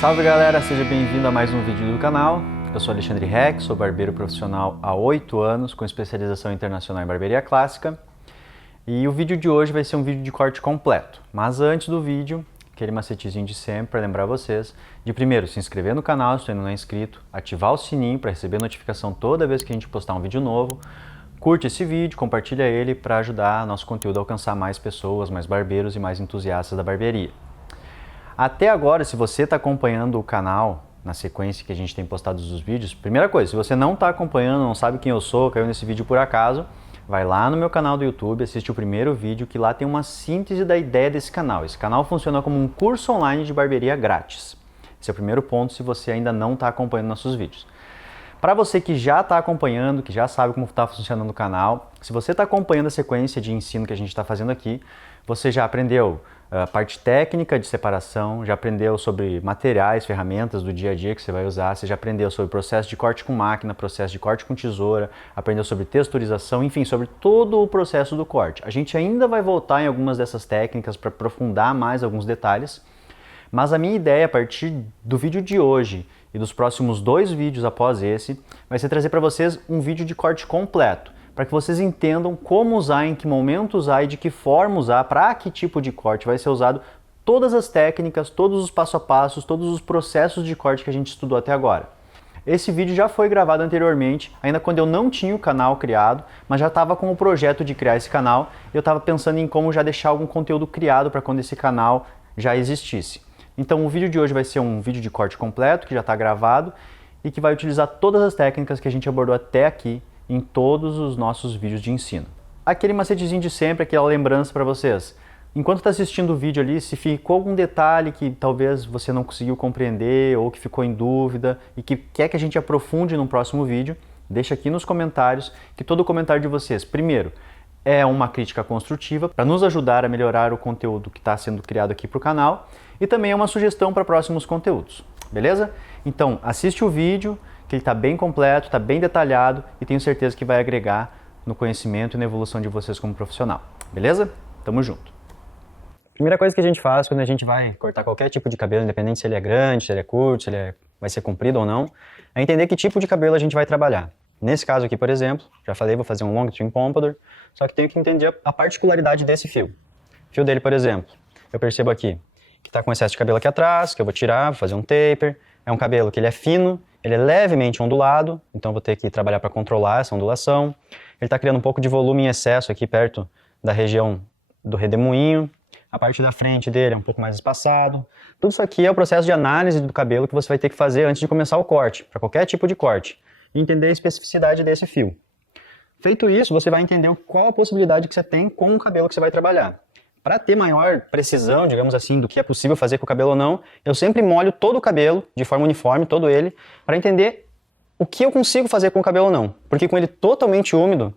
Salve galera, seja bem-vindo a mais um vídeo do canal. Eu sou Alexandre Reck, sou barbeiro profissional há 8 anos, com especialização internacional em barbearia clássica. E o vídeo de hoje vai ser um vídeo de corte completo. Mas antes do vídeo, aquele macetezinho de sempre para lembrar vocês de primeiro se inscrever no canal se você ainda não é inscrito, ativar o sininho para receber notificação toda vez que a gente postar um vídeo novo. Curte esse vídeo, compartilha ele para ajudar nosso conteúdo a alcançar mais pessoas, mais barbeiros e mais entusiastas da barbearia. Até agora, se você está acompanhando o canal na sequência que a gente tem postado os vídeos, primeira coisa, se você não está acompanhando, não sabe quem eu sou, caiu nesse vídeo por acaso, vai lá no meu canal do YouTube, assiste o primeiro vídeo, que lá tem uma síntese da ideia desse canal. Esse canal funciona como um curso online de barbearia grátis. Esse é o primeiro ponto se você ainda não está acompanhando nossos vídeos. Para você que já está acompanhando, que já sabe como está funcionando o canal, se você está acompanhando a sequência de ensino que a gente está fazendo aqui, você já aprendeu a parte técnica de separação, já aprendeu sobre materiais, ferramentas do dia a dia que você vai usar, você já aprendeu sobre processo de corte com máquina, processo de corte com tesoura, aprendeu sobre texturização, enfim, sobre todo o processo do corte. A gente ainda vai voltar em algumas dessas técnicas para aprofundar mais alguns detalhes, mas a minha ideia a partir do vídeo de hoje e dos próximos 2 vídeos após esse, vai ser trazer para vocês um vídeo de corte completo, para que vocês entendam como usar, em que momento usar e de que forma usar, para que tipo de corte vai ser usado, todas as técnicas, todos os passo a passos, todos os processos de corte que a gente estudou até agora. Esse vídeo já foi gravado anteriormente, ainda quando eu não tinha o canal criado, mas já estava com o projeto de criar esse canal, e eu estava pensando em como já deixar algum conteúdo criado para quando esse canal já existisse. Então o vídeo de hoje vai ser um vídeo de corte completo, que já está gravado, e que vai utilizar todas as técnicas que a gente abordou até aqui, em todos os nossos vídeos de ensino. Aquele macetezinho de sempre, aquela lembrança para vocês. Enquanto está assistindo o vídeo ali, se ficou algum detalhe que talvez você não conseguiu compreender ou que ficou em dúvida e que quer que a gente aprofunde no próximo vídeo, deixa aqui nos comentários, que todo comentário de vocês, primeiro, é uma crítica construtiva para nos ajudar a melhorar o conteúdo que está sendo criado aqui para o canal e também é uma sugestão para próximos conteúdos, beleza? Então, assiste o vídeo, que ele está bem completo, está bem detalhado e tenho certeza que vai agregar no conhecimento e na evolução de vocês como profissional, beleza? Tamo junto! Primeira coisa que a gente faz quando a gente vai cortar qualquer tipo de cabelo, independente se ele é grande, se ele é curto, se ele vai ser comprido ou não, é entender que tipo de cabelo a gente vai trabalhar. Nesse caso aqui, por exemplo, já falei, vou fazer um long trim pompadour, só que tenho que entender a particularidade desse fio. O fio dele, por exemplo, eu percebo aqui que está com excesso de cabelo aqui atrás, que eu vou tirar, vou fazer um taper. É um cabelo que ele é fino, ele é levemente ondulado, então vou ter que trabalhar para controlar essa ondulação. Ele está criando um pouco de volume em excesso aqui perto da região do redemoinho. A parte da frente dele é um pouco mais espaçado. Tudo isso aqui é o processo de análise do cabelo que você vai ter que fazer antes de começar o corte, para qualquer tipo de corte, e entender a especificidade desse fio. Feito isso, você vai entender qual a possibilidade que você tem com o cabelo que você vai trabalhar. Para ter maior precisão, digamos assim, do que é possível fazer com o cabelo ou não, eu sempre molho todo o cabelo, de forma uniforme, todo ele, para entender o que eu consigo fazer com o cabelo ou não. Porque com ele totalmente úmido,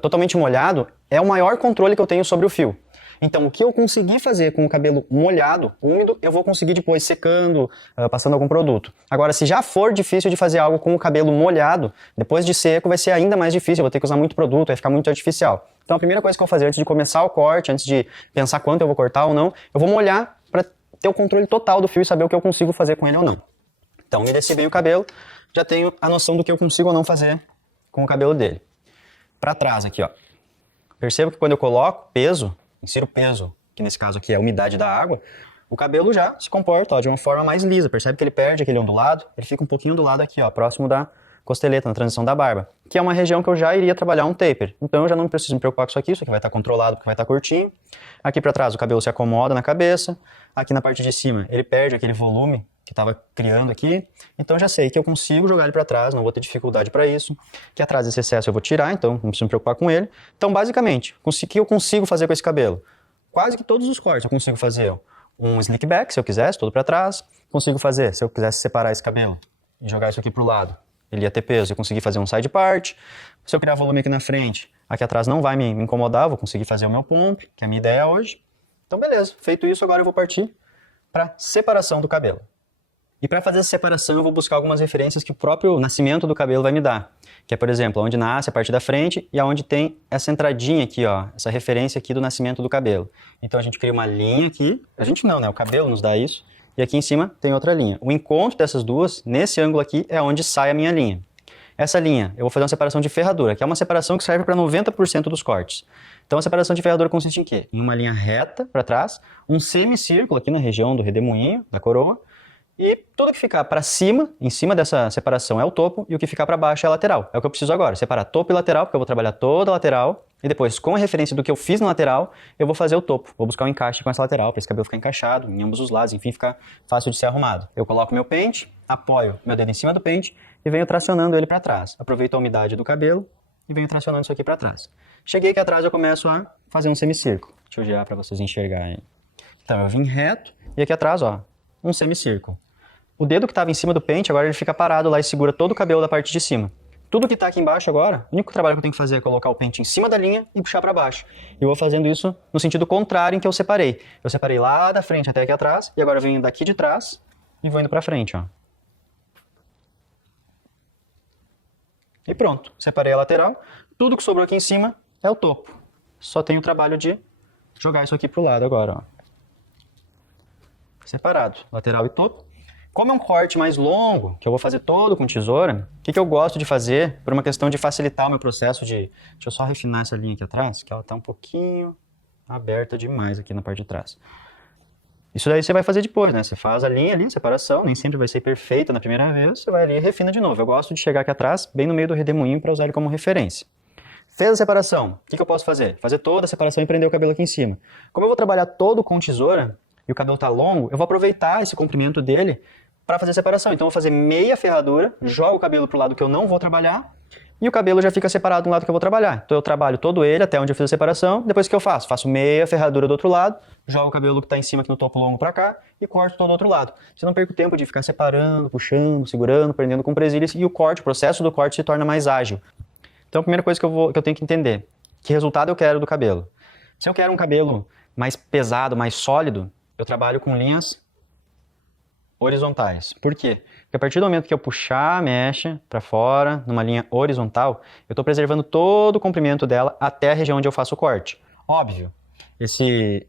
totalmente molhado, é o maior controle que eu tenho sobre o fio. Então, o que eu conseguir fazer com o cabelo molhado, úmido, eu vou conseguir depois secando, passando algum produto. Agora, se já for difícil de fazer algo com o cabelo molhado, depois de seco vai ser ainda mais difícil, eu vou ter que usar muito produto, vai ficar muito artificial. Então, a primeira coisa que eu vou fazer antes de começar o corte, antes de pensar quanto eu vou cortar ou não, eu vou molhar para ter o controle total do fio e saber o que eu consigo fazer com ele ou não. Então, umedeci bem o cabelo, já tenho a noção do que eu consigo ou não fazer com o cabelo dele. Para trás aqui, ó. Percebo que quando eu coloco peso, insiro peso, que nesse caso aqui é a umidade da água, o cabelo já se comporta, ó, de uma forma mais lisa. Percebe que ele perde aquele ondulado, ele fica um pouquinho ondulado aqui, ó, próximo da costeleta, na transição da barba, que é uma região que eu já iria trabalhar um taper. Então eu já não preciso me preocupar com isso aqui vai estar controlado porque vai estar curtinho. Aqui para trás o cabelo se acomoda na cabeça, aqui na parte de cima ele perde aquele volume que estava criando aqui, então já sei que eu consigo jogar ele para trás, não vou ter dificuldade para isso, que atrás desse excesso eu vou tirar, então não preciso me preocupar com ele. Então basicamente, o que eu consigo fazer com esse cabelo? Quase que todos os cortes eu consigo fazer um slick back, se eu quisesse, todo para trás, consigo fazer, se eu quisesse separar esse cabelo e jogar isso aqui para o lado, ele ia ter peso, eu consegui fazer um side part, se eu criar volume aqui na frente, aqui atrás não vai me incomodar, vou conseguir fazer o meu pomp, que é a minha ideia hoje. Então beleza, feito isso, agora eu vou partir para separação do cabelo. E para fazer essa separação eu vou buscar algumas referências que o próprio nascimento do cabelo vai me dar. Que é, por exemplo, onde nasce a parte da frente e aonde tem essa entradinha aqui, ó, essa referência aqui do nascimento do cabelo. Então a gente cria uma linha aqui, a gente não, né, o cabelo nos dá isso. e aqui em cima tem outra linha. O encontro dessas duas, nesse ângulo aqui, é onde sai a minha linha. Essa linha, eu vou fazer uma separação de ferradura, que é uma separação que serve para 90% dos cortes. Então a separação de ferradura consiste em quê? Em uma linha reta para trás, um semicírculo aqui na região do redemoinho, da coroa, e tudo que ficar para cima, em cima dessa separação é o topo, e o que ficar para baixo é a lateral. É o que eu preciso agora, separar topo e lateral, porque eu vou trabalhar toda a lateral, e depois, com a referência do que eu fiz na lateral, eu vou fazer o topo. Vou buscar um encaixe com essa lateral, para esse cabelo ficar encaixado em ambos os lados, enfim, ficar fácil de ser arrumado. Eu coloco meu pente, apoio meu dedo em cima do pente e venho tracionando ele para trás. Aproveito a umidade do cabelo e venho tracionando isso aqui para trás. Cheguei aqui atrás, eu começo a fazer um semicírculo. Deixa eu girar para vocês enxergarem. Então, eu vim reto e aqui atrás, ó, um semicírculo. O dedo que estava em cima do pente, agora ele fica parado lá e segura todo o cabelo da parte de cima. Tudo que está aqui embaixo agora, o único trabalho que eu tenho que fazer é colocar o pente em cima da linha e puxar para baixo. E eu vou fazendo isso no sentido contrário em que eu separei. Eu separei lá da frente até aqui atrás, e agora eu venho daqui de trás e vou indo para frente, ó. E pronto, separei a lateral. Tudo que sobrou aqui em cima é o topo. Só tenho o trabalho de jogar isso aqui pro lado agora, ó. Separado, lateral e topo. Como é um corte mais longo, que eu vou fazer todo com tesoura, o que eu gosto de fazer, por uma questão de facilitar o meu processo de... Deixa eu só refinar essa linha aqui atrás, que ela tá um pouquinho aberta demais aqui na parte de trás. Isso daí você vai fazer depois, né? Você faz a linha ali, separação, nem sempre vai ser perfeita na primeira vez, você vai ali e refina de novo. Eu gosto de chegar aqui atrás, bem no meio do redemoinho, para usar ele como referência. Fez a separação, o que eu posso fazer? Fazer toda a separação e prender o cabelo aqui em cima. Como eu vou trabalhar todo com tesoura, e o cabelo tá longo, eu vou aproveitar esse comprimento dele para fazer a separação. Então eu vou fazer meia ferradura, jogo o cabelo pro lado que eu não vou trabalhar, e o cabelo já fica separado do lado que eu vou trabalhar. Então eu trabalho todo ele até onde eu fiz a separação, depois o que eu faço? Faço meia ferradura do outro lado, jogo o cabelo que está em cima aqui no topo longo para cá e corto todo o outro lado. Você não perca o tempo de ficar separando, puxando, segurando, prendendo com presilhas, e o corte, o processo do corte se torna mais ágil. Então a primeira coisa que eu tenho que entender, que resultado eu quero do cabelo? Se eu quero um cabelo mais pesado, mais sólido, eu trabalho com linhas horizontais. Por quê? Porque a partir do momento que eu puxar a mecha para fora, numa linha horizontal, eu estou preservando todo o comprimento dela até a região onde eu faço o corte. Óbvio, esse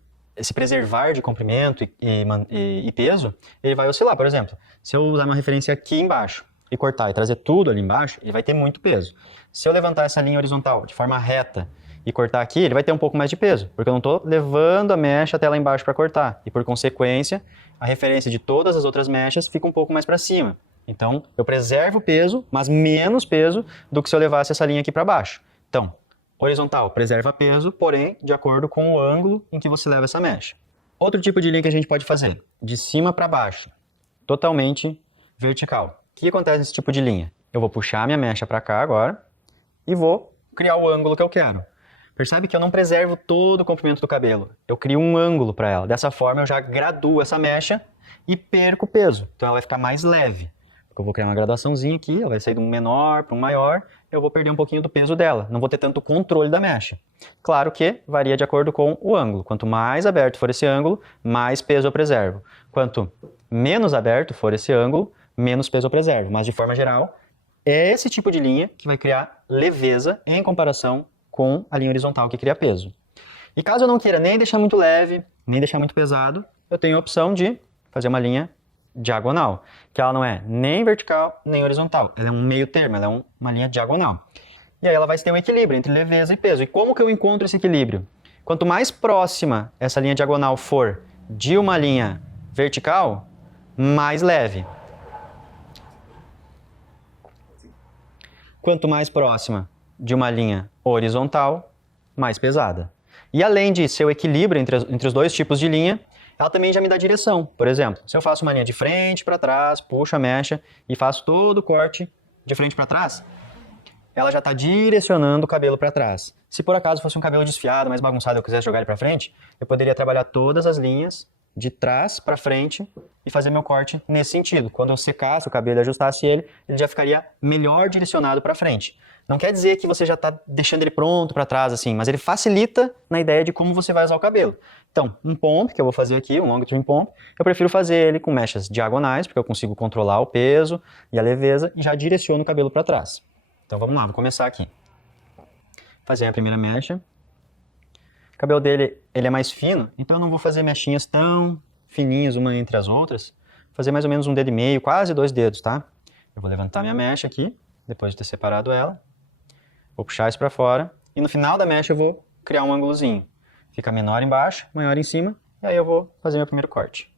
preservar de comprimento e peso, ele vai oscilar. Por exemplo, se eu usar uma referência aqui embaixo e cortar e trazer tudo ali embaixo, ele vai ter muito peso. Se eu levantar essa linha horizontal de forma reta e cortar aqui, ele vai ter um pouco mais de peso, porque eu não estou levando a mecha até lá embaixo para cortar. E por consequência, a referência de todas as outras mechas fica um pouco mais para cima. Então, eu preservo o peso, mas menos peso do que se eu levasse essa linha aqui para baixo. Então, horizontal, preserva peso, porém, de acordo com o ângulo em que você leva essa mecha. Outro tipo de linha que a gente pode fazer, de cima para baixo, totalmente vertical. O que acontece nesse tipo de linha? Eu vou puxar a minha mecha para cá agora e vou criar o ângulo que eu quero. Percebe que eu não preservo todo o comprimento do cabelo. Eu crio um ângulo para ela. Dessa forma, eu já graduo essa mecha e perco o peso. Então, ela vai ficar mais leve. Porque eu vou criar uma graduaçãozinha aqui, ela vai sair de um menor para um maior, eu vou perder um pouquinho do peso dela. Não vou ter tanto controle da mecha. Claro que varia de acordo com o ângulo. Quanto mais aberto for esse ângulo, mais peso eu preservo. Quanto menos aberto for esse ângulo, menos peso eu preservo. Mas, de forma geral, é esse tipo de linha que vai criar leveza em comparação com a linha horizontal que cria peso. E caso eu não queira nem deixar muito leve, nem deixar muito pesado, eu tenho a opção de fazer uma linha diagonal, que ela não é nem vertical, nem horizontal. Ela é um meio termo, ela é uma linha diagonal. E aí ela vai ter um equilíbrio entre leveza e peso. E como que eu encontro esse equilíbrio? Quanto mais próxima essa linha diagonal for de uma linha vertical, mais leve. Quanto mais próxima de uma linha horizontal, mais pesada. E além de ser o equilíbrio entre os dois tipos de linha, ela também já me dá direção. Por exemplo, se eu faço uma linha de frente para trás, puxo a mecha e faço todo o corte de frente para trás, ela já está direcionando o cabelo para trás. Se por acaso fosse um cabelo desfiado, mais bagunçado, eu quisesse jogar ele para frente, eu poderia trabalhar todas as linhas de trás para frente e fazer meu corte nesse sentido. Quando eu secasse o cabelo e ajustasse ele, ele já ficaria melhor direcionado para frente. Não quer dizer que você já está deixando ele pronto para trás, assim, mas ele facilita na ideia de como você vai usar o cabelo. Então, um pomp que eu vou fazer aqui, um long trim pomp, eu prefiro fazer ele com mechas diagonais, porque eu consigo controlar o peso e a leveza e já direciono o cabelo para trás. Então vamos lá, vou começar aqui. Fazer a primeira mecha. O cabelo dele ele é mais fino, então eu não vou fazer mechinhas tão fininhas uma entre as outras, fazer mais ou menos um dedo e meio, quase 2 dedos, tá? Eu vou levantar minha mecha aqui, depois de ter separado ela. Vou puxar isso para fora e no final da mecha eu vou criar um ângulozinho. Fica menor embaixo, maior em cima, e aí eu vou fazer meu primeiro corte.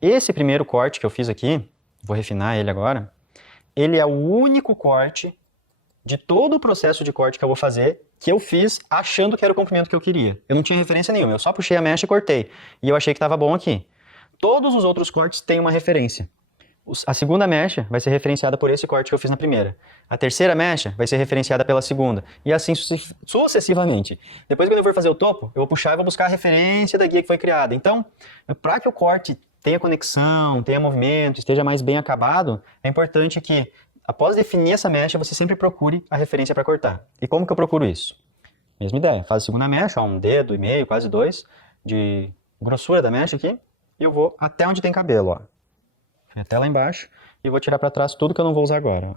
Esse primeiro corte que eu fiz aqui, vou refinar ele agora, ele é o único corte de todo o processo de corte que eu vou fazer, que eu fiz achando que era o comprimento que eu queria. Eu não tinha referência nenhuma, eu só puxei a mecha e cortei. E eu achei que estava bom aqui. Todos os outros cortes têm uma referência. A segunda mecha vai ser referenciada por esse corte que eu fiz na primeira. A terceira mecha vai ser referenciada pela segunda. E assim sucessivamente. Depois, quando eu for fazer o topo, eu vou puxar e vou buscar a referência da guia que foi criada. Então, para que o corte tenha conexão, tenha movimento, esteja mais bem acabado, é importante que, após definir essa mecha, você sempre procure a referência para cortar. E como que eu procuro isso? Mesma ideia. Faz a segunda mecha, ó, um dedo e meio, quase 2, de grossura da mecha aqui. E eu vou até onde tem cabelo, ó. Até lá embaixo, e vou tirar para trás tudo que eu não vou usar agora.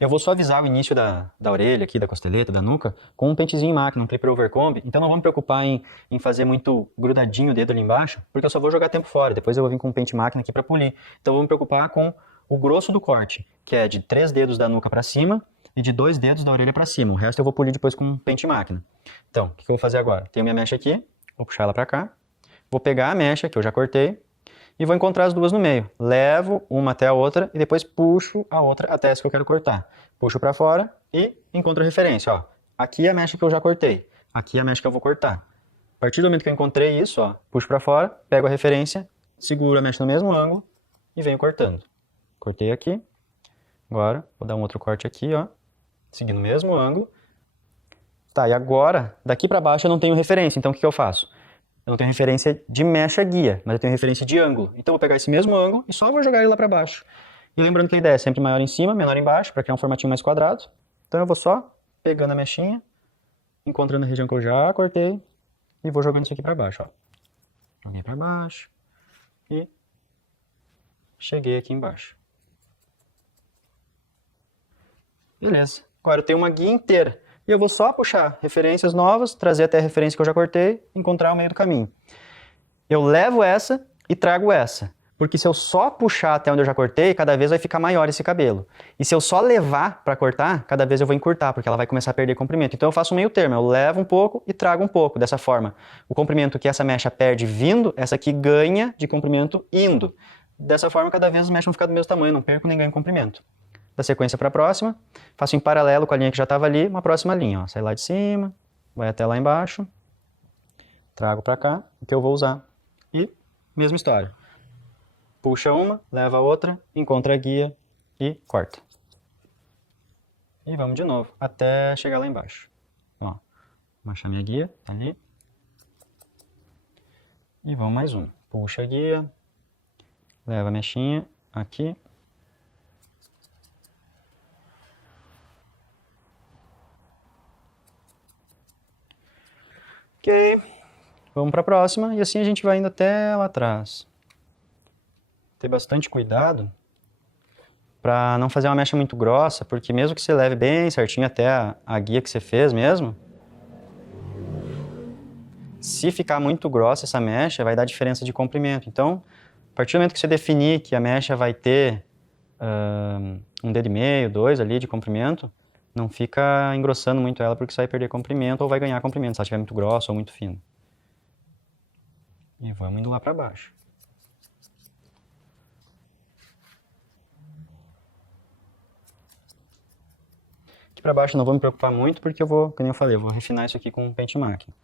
Eu vou suavizar o início da orelha aqui, da costeleta, da nuca, com um pentezinho em máquina, um clipper overcomb, então não vou me preocupar em fazer muito grudadinho o dedo ali embaixo, porque eu só vou jogar tempo fora, depois eu vou vir com um pente máquina aqui para polir. Então eu vou me preocupar com o grosso do corte, que é de 3 dedos da nuca para cima e de 2 dedos da orelha para cima, o resto eu vou polir depois com um pente máquina. Então, o que eu vou fazer agora? Tenho minha mecha aqui, vou puxar ela para cá, vou pegar a mecha que eu já cortei, e vou encontrar as duas no meio. Levo uma até a outra e depois puxo a outra até essa que eu quero cortar. Puxo para fora e encontro a referência. Ó. Aqui é a mecha que eu já cortei. Aqui é a mecha que eu vou cortar. A partir do momento que eu encontrei isso, ó, puxo para fora, pego a referência, seguro a mecha no mesmo ângulo e venho cortando. Cortei aqui. Agora, vou dar um outro corte aqui, ó, seguindo o mesmo ângulo. Tá, e agora, daqui para baixo eu não tenho referência, então o que eu faço? Eu não tenho referência de mecha guia, mas eu tenho referência de ângulo. Então eu vou pegar esse mesmo ângulo e só vou jogar ele lá para baixo. E lembrando que a ideia é sempre maior em cima, menor embaixo, para criar um formatinho mais quadrado. Então eu vou só pegando a mechinha, encontrando a região que eu já cortei, e vou jogando isso aqui para baixo. Ó. Joguei para baixo e cheguei aqui embaixo. Beleza. Agora eu tenho uma guia inteira. E eu vou só puxar referências novas, trazer até a referência que eu já cortei, encontrar o meio do caminho. Eu levo essa e trago essa. Porque se eu só puxar até onde eu já cortei, cada vez vai ficar maior esse cabelo. E se eu só levar para cortar, cada vez eu vou encurtar, porque ela vai começar a perder comprimento. Então eu faço um meio termo, eu levo um pouco e trago um pouco. Dessa forma, o comprimento que essa mecha perde vindo, essa aqui ganha de comprimento indo. Dessa forma, cada vez as mechas vão ficar do mesmo tamanho, não perco nem ganho comprimento. Da sequência para a próxima, faço em paralelo com a linha que já estava ali, uma próxima linha, ó. Sai lá de cima, vai até lá embaixo, trago para cá, o que eu vou usar. E, mesma história. Puxa uma, leva a outra, encontra a guia e corta. E vamos de novo, até chegar lá embaixo. Ó, vou achar minha guia, tá ali. E vamos mais um. Puxa a guia, leva a mechinha aqui. Ok, vamos para a próxima e assim a gente vai indo até lá atrás. Ter bastante cuidado para não fazer uma mecha muito grossa, porque mesmo que você leve bem certinho até a guia que você fez mesmo, se ficar muito grossa essa mecha, vai dar diferença de comprimento. Então, a partir do momento que você definir que a mecha vai ter um dedo e meio, 2 ali de comprimento, não fica engrossando muito ela, porque você vai perder comprimento ou vai ganhar comprimento, se ela estiver muito grossa ou muito fina. E vamos indo lá para baixo. Aqui para baixo eu não vou me preocupar muito, porque eu vou, como eu falei, eu vou refinar isso aqui com um pente máquina.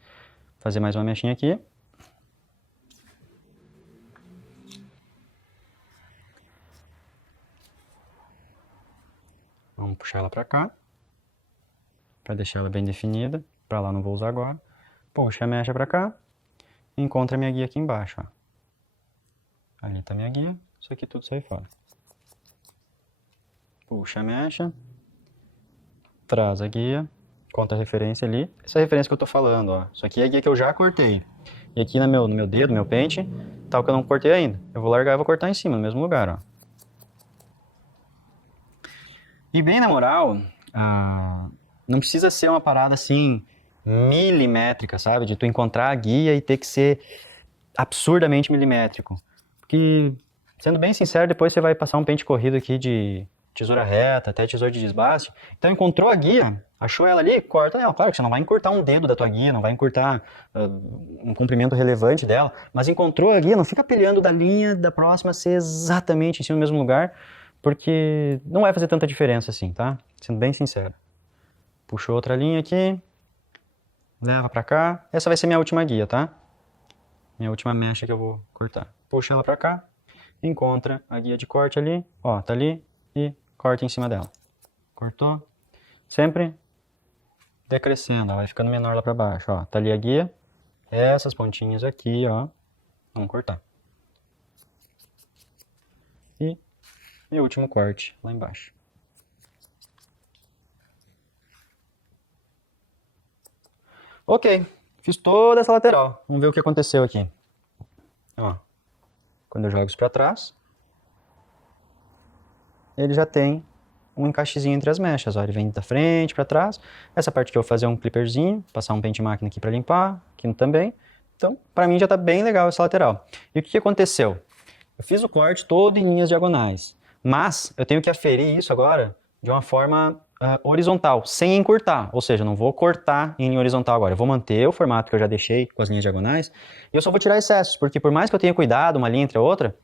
Fazer mais uma mechinha aqui. Vamos puxar ela para cá, para deixar ela bem definida. Para lá não vou usar agora. Puxa a mecha para cá. Encontra a minha guia aqui embaixo. Ó. Ali está a minha guia. Isso aqui tudo sai fora. Puxa a mecha. Traz a guia. Conta a referência ali. Essa é a referência que eu estou falando. Ó. Isso aqui é a guia que eu já cortei. E aqui no meu dedo, no meu pente, tá o que eu não cortei ainda. Eu vou largar e vou cortar em cima, no mesmo lugar. Ó. E bem na moral, não precisa ser uma parada assim milimétrica, sabe? De tu encontrar a guia e ter que ser absurdamente milimétrico. Porque, sendo bem sincero, depois você vai passar um pente corrido aqui de tesoura reta, até tesoura de desbaste. Então encontrou a guia, achou ela ali, corta ela. Claro que você não vai encurtar um dedo da tua guia, não vai encurtar um comprimento relevante dela, mas encontrou a guia, não fica pilhando da linha da próxima ser exatamente em cima do mesmo lugar, porque não vai fazer tanta diferença assim, tá? Sendo bem sincero. Puxou outra linha aqui, leva pra cá. Essa vai ser minha última guia, tá? Minha última mecha que eu vou cortar. Puxa ela pra cá, encontra a guia de corte ali, ó, tá ali, e corta em cima dela. Cortou. Sempre decrescendo, ó, vai ficando menor lá pra baixo, ó. Tá ali a guia. Essas pontinhas aqui, ó, vamos cortar. E meu último corte lá embaixo. Ok, fiz toda essa lateral. Vamos ver o que aconteceu aqui. Ó, quando eu jogo isso pra trás, ele já tem um encaixezinho entre as mechas, ó, ele vem da frente para trás. Essa parte que eu vou fazer um clipperzinho, passar um pente máquina aqui para limpar, aqui também. Então, para mim já tá bem legal essa lateral. E o que aconteceu? Eu fiz o corte todo em linhas diagonais, mas eu tenho que aferir isso agora de uma forma horizontal, sem encurtar, ou seja, eu não vou cortar em linha horizontal agora, eu vou manter o formato que eu já deixei com as linhas diagonais, e eu só vou tirar excessos, porque por mais que eu tenha cuidado uma linha entre a outra,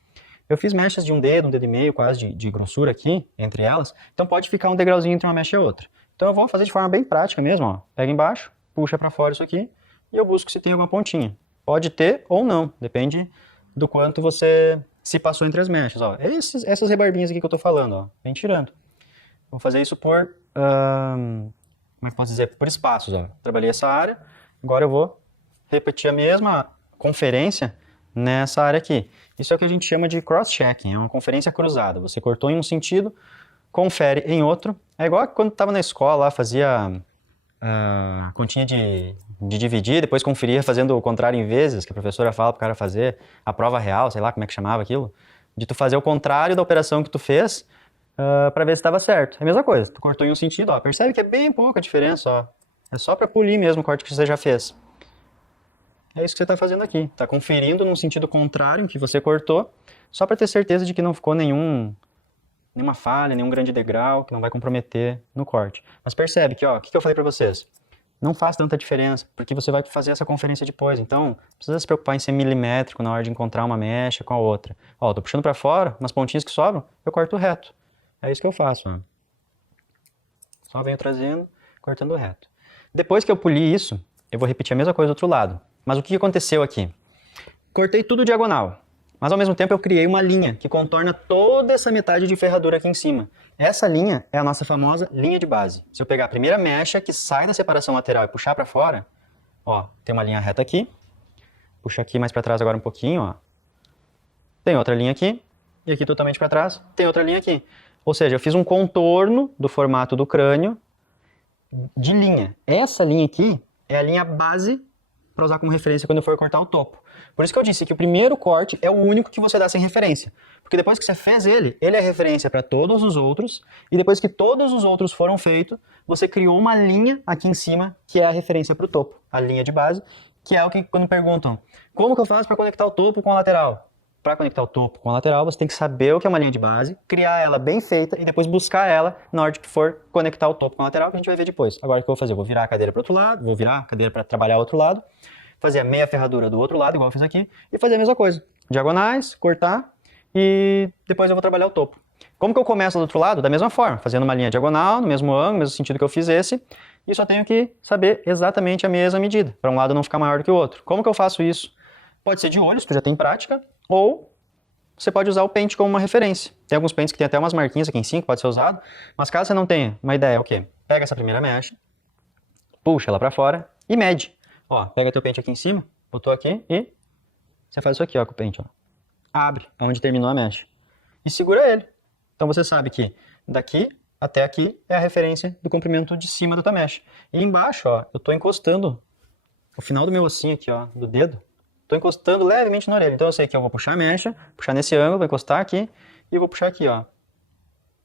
eu fiz mechas de um dedo e meio quase de grossura aqui, entre elas, então pode ficar um degrauzinho entre uma mecha e outra. Então eu vou fazer de forma bem prática mesmo, ó. Pega embaixo, puxa para fora isso aqui, e eu busco se tem alguma pontinha. Pode ter ou não, depende do quanto você se passou entre as mechas, ó. Essas rebarbinhas aqui que eu tô falando, ó, vem tirando. Vou fazer isso por, como é que posso dizer, por espaços, ó. Trabalhei essa área, agora eu vou repetir a mesma conferência nessa área aqui. Isso é o que a gente chama de cross-checking, é uma conferência cruzada. Você cortou em um sentido, confere em outro. É igual quando estava na escola, lá, fazia a continha de dividir, depois conferia fazendo o contrário em vezes, que a professora fala para o cara fazer a prova real, sei lá como é que chamava aquilo, de tu fazer o contrário da operação que tu fez para ver se estava certo. É a mesma coisa, tu cortou em um sentido, ó, percebe que é bem pouca diferença, ó. É só para polir mesmo o corte que você já fez. É isso que você está fazendo aqui. Está conferindo num sentido contrário que você cortou, só para ter certeza de que não ficou nenhuma falha, nenhum grande degrau, que não vai comprometer no corte. Mas percebe que, ó, o que eu falei para vocês? Não faz tanta diferença, porque você vai fazer essa conferência depois. Então, não precisa se preocupar em ser milimétrico na hora de encontrar uma mecha com a outra. Ó, tô puxando para fora, umas pontinhas que sobram, eu corto reto. É isso que eu faço, ó. Só venho trazendo, cortando reto. Depois que eu polir isso, eu vou repetir a mesma coisa do outro lado. Mas o que aconteceu aqui? Cortei tudo diagonal, mas ao mesmo tempo eu criei uma linha que contorna toda essa metade de ferradura aqui em cima. Essa linha é a nossa famosa linha de base. Se eu pegar a primeira mecha que sai da separação lateral e puxar para fora, ó, tem uma linha reta aqui, puxa aqui mais para trás agora um pouquinho, ó. Tem outra linha aqui, e aqui totalmente para trás, tem outra linha aqui. Ou seja, eu fiz um contorno do formato do crânio de linha. Essa linha aqui é a linha base para usar como referência quando eu for cortar o topo. Por isso que eu disse que o primeiro corte é o único que você dá sem referência. Porque depois que você fez ele é referência para todos os outros, e depois que todos os outros foram feitos, você criou uma linha aqui em cima, que é a referência para o topo, a linha de base, que é o que quando perguntam, como que eu faço para conectar o topo com a lateral? Para conectar o topo com a lateral, você tem que saber o que é uma linha de base, criar ela bem feita e depois buscar ela na hora que for conectar o topo com a lateral, que a gente vai ver depois. Agora o que eu vou fazer? Eu vou virar a cadeira para o outro lado, vou virar a cadeira para trabalhar o outro lado, fazer a meia ferradura do outro lado, igual eu fiz aqui, e fazer a mesma coisa. Diagonais, cortar, e depois eu vou trabalhar o topo. Como que eu começo do outro lado? Da mesma forma, fazendo uma linha diagonal, no mesmo ângulo, no mesmo sentido que eu fiz esse, e só tenho que saber exatamente a mesma medida, para um lado não ficar maior do que o outro. Como que eu faço isso? Pode ser de olho, se tu já tem prática, ou você pode usar o pente como uma referência. Tem alguns pentes que tem até umas marquinhas aqui em cima que pode ser usado, mas caso você não tenha uma ideia, é o quê? Pega essa primeira mecha, puxa ela para fora e mede. Ó, pega teu pente aqui em cima, botou aqui e você faz isso aqui, ó, com o pente, ó. Abre onde terminou a mecha e segura ele. Então você sabe que daqui até aqui é a referência do comprimento de cima da tua mecha. E embaixo, ó, eu tô encostando o final do meu ossinho aqui, ó, do dedo. Tô encostando levemente na orelha. Então eu sei que eu vou puxar a mecha, puxar nesse ângulo, vou encostar aqui e vou puxar aqui, ó.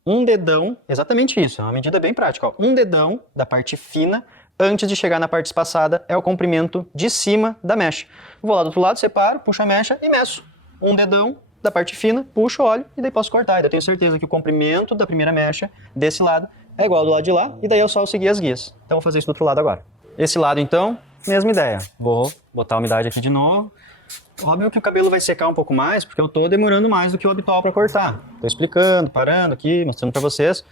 Um dedão, exatamente isso, é uma medida bem prática, ó. Um dedão da parte fina antes de chegar na parte espaçada, é o comprimento de cima da mecha. Vou lá do outro lado, separo, puxo a mecha e meço. Um dedão da parte fina, puxo, olho e daí posso cortar. E daí eu tenho certeza que o comprimento da primeira mecha desse lado é igual ao do lado de lá, e daí eu só seguir as guias. Então vou fazer isso do outro lado agora. Esse lado então, mesma ideia. Vou botar a umidade aqui de novo. Óbvio que o cabelo vai secar um pouco mais, porque eu tô demorando mais do que o habitual para cortar. Tô explicando, parando aqui, mostrando para vocês.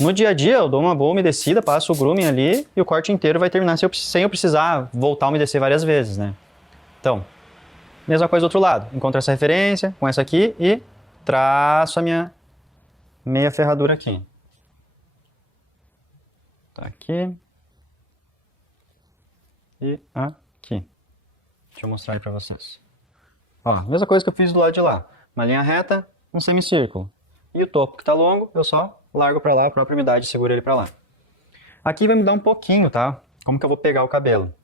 No dia a dia eu dou uma boa umedecida, passo o grooming ali e o corte inteiro vai terminar sem eu precisar voltar a umedecer várias vezes, né? Então, mesma coisa do outro lado. Encontro essa referência com essa aqui e traço a minha meia ferradura aqui. Tá aqui. E aqui. Deixa eu mostrar aí pra vocês. Ó, mesma coisa que eu fiz do lado de lá. Uma linha reta, um semicírculo. E o topo que tá longo, eu só largo pra lá, a própria umidade segura ele pra lá. Aqui vai mudar um pouquinho, tá? Como que eu vou pegar o cabelo.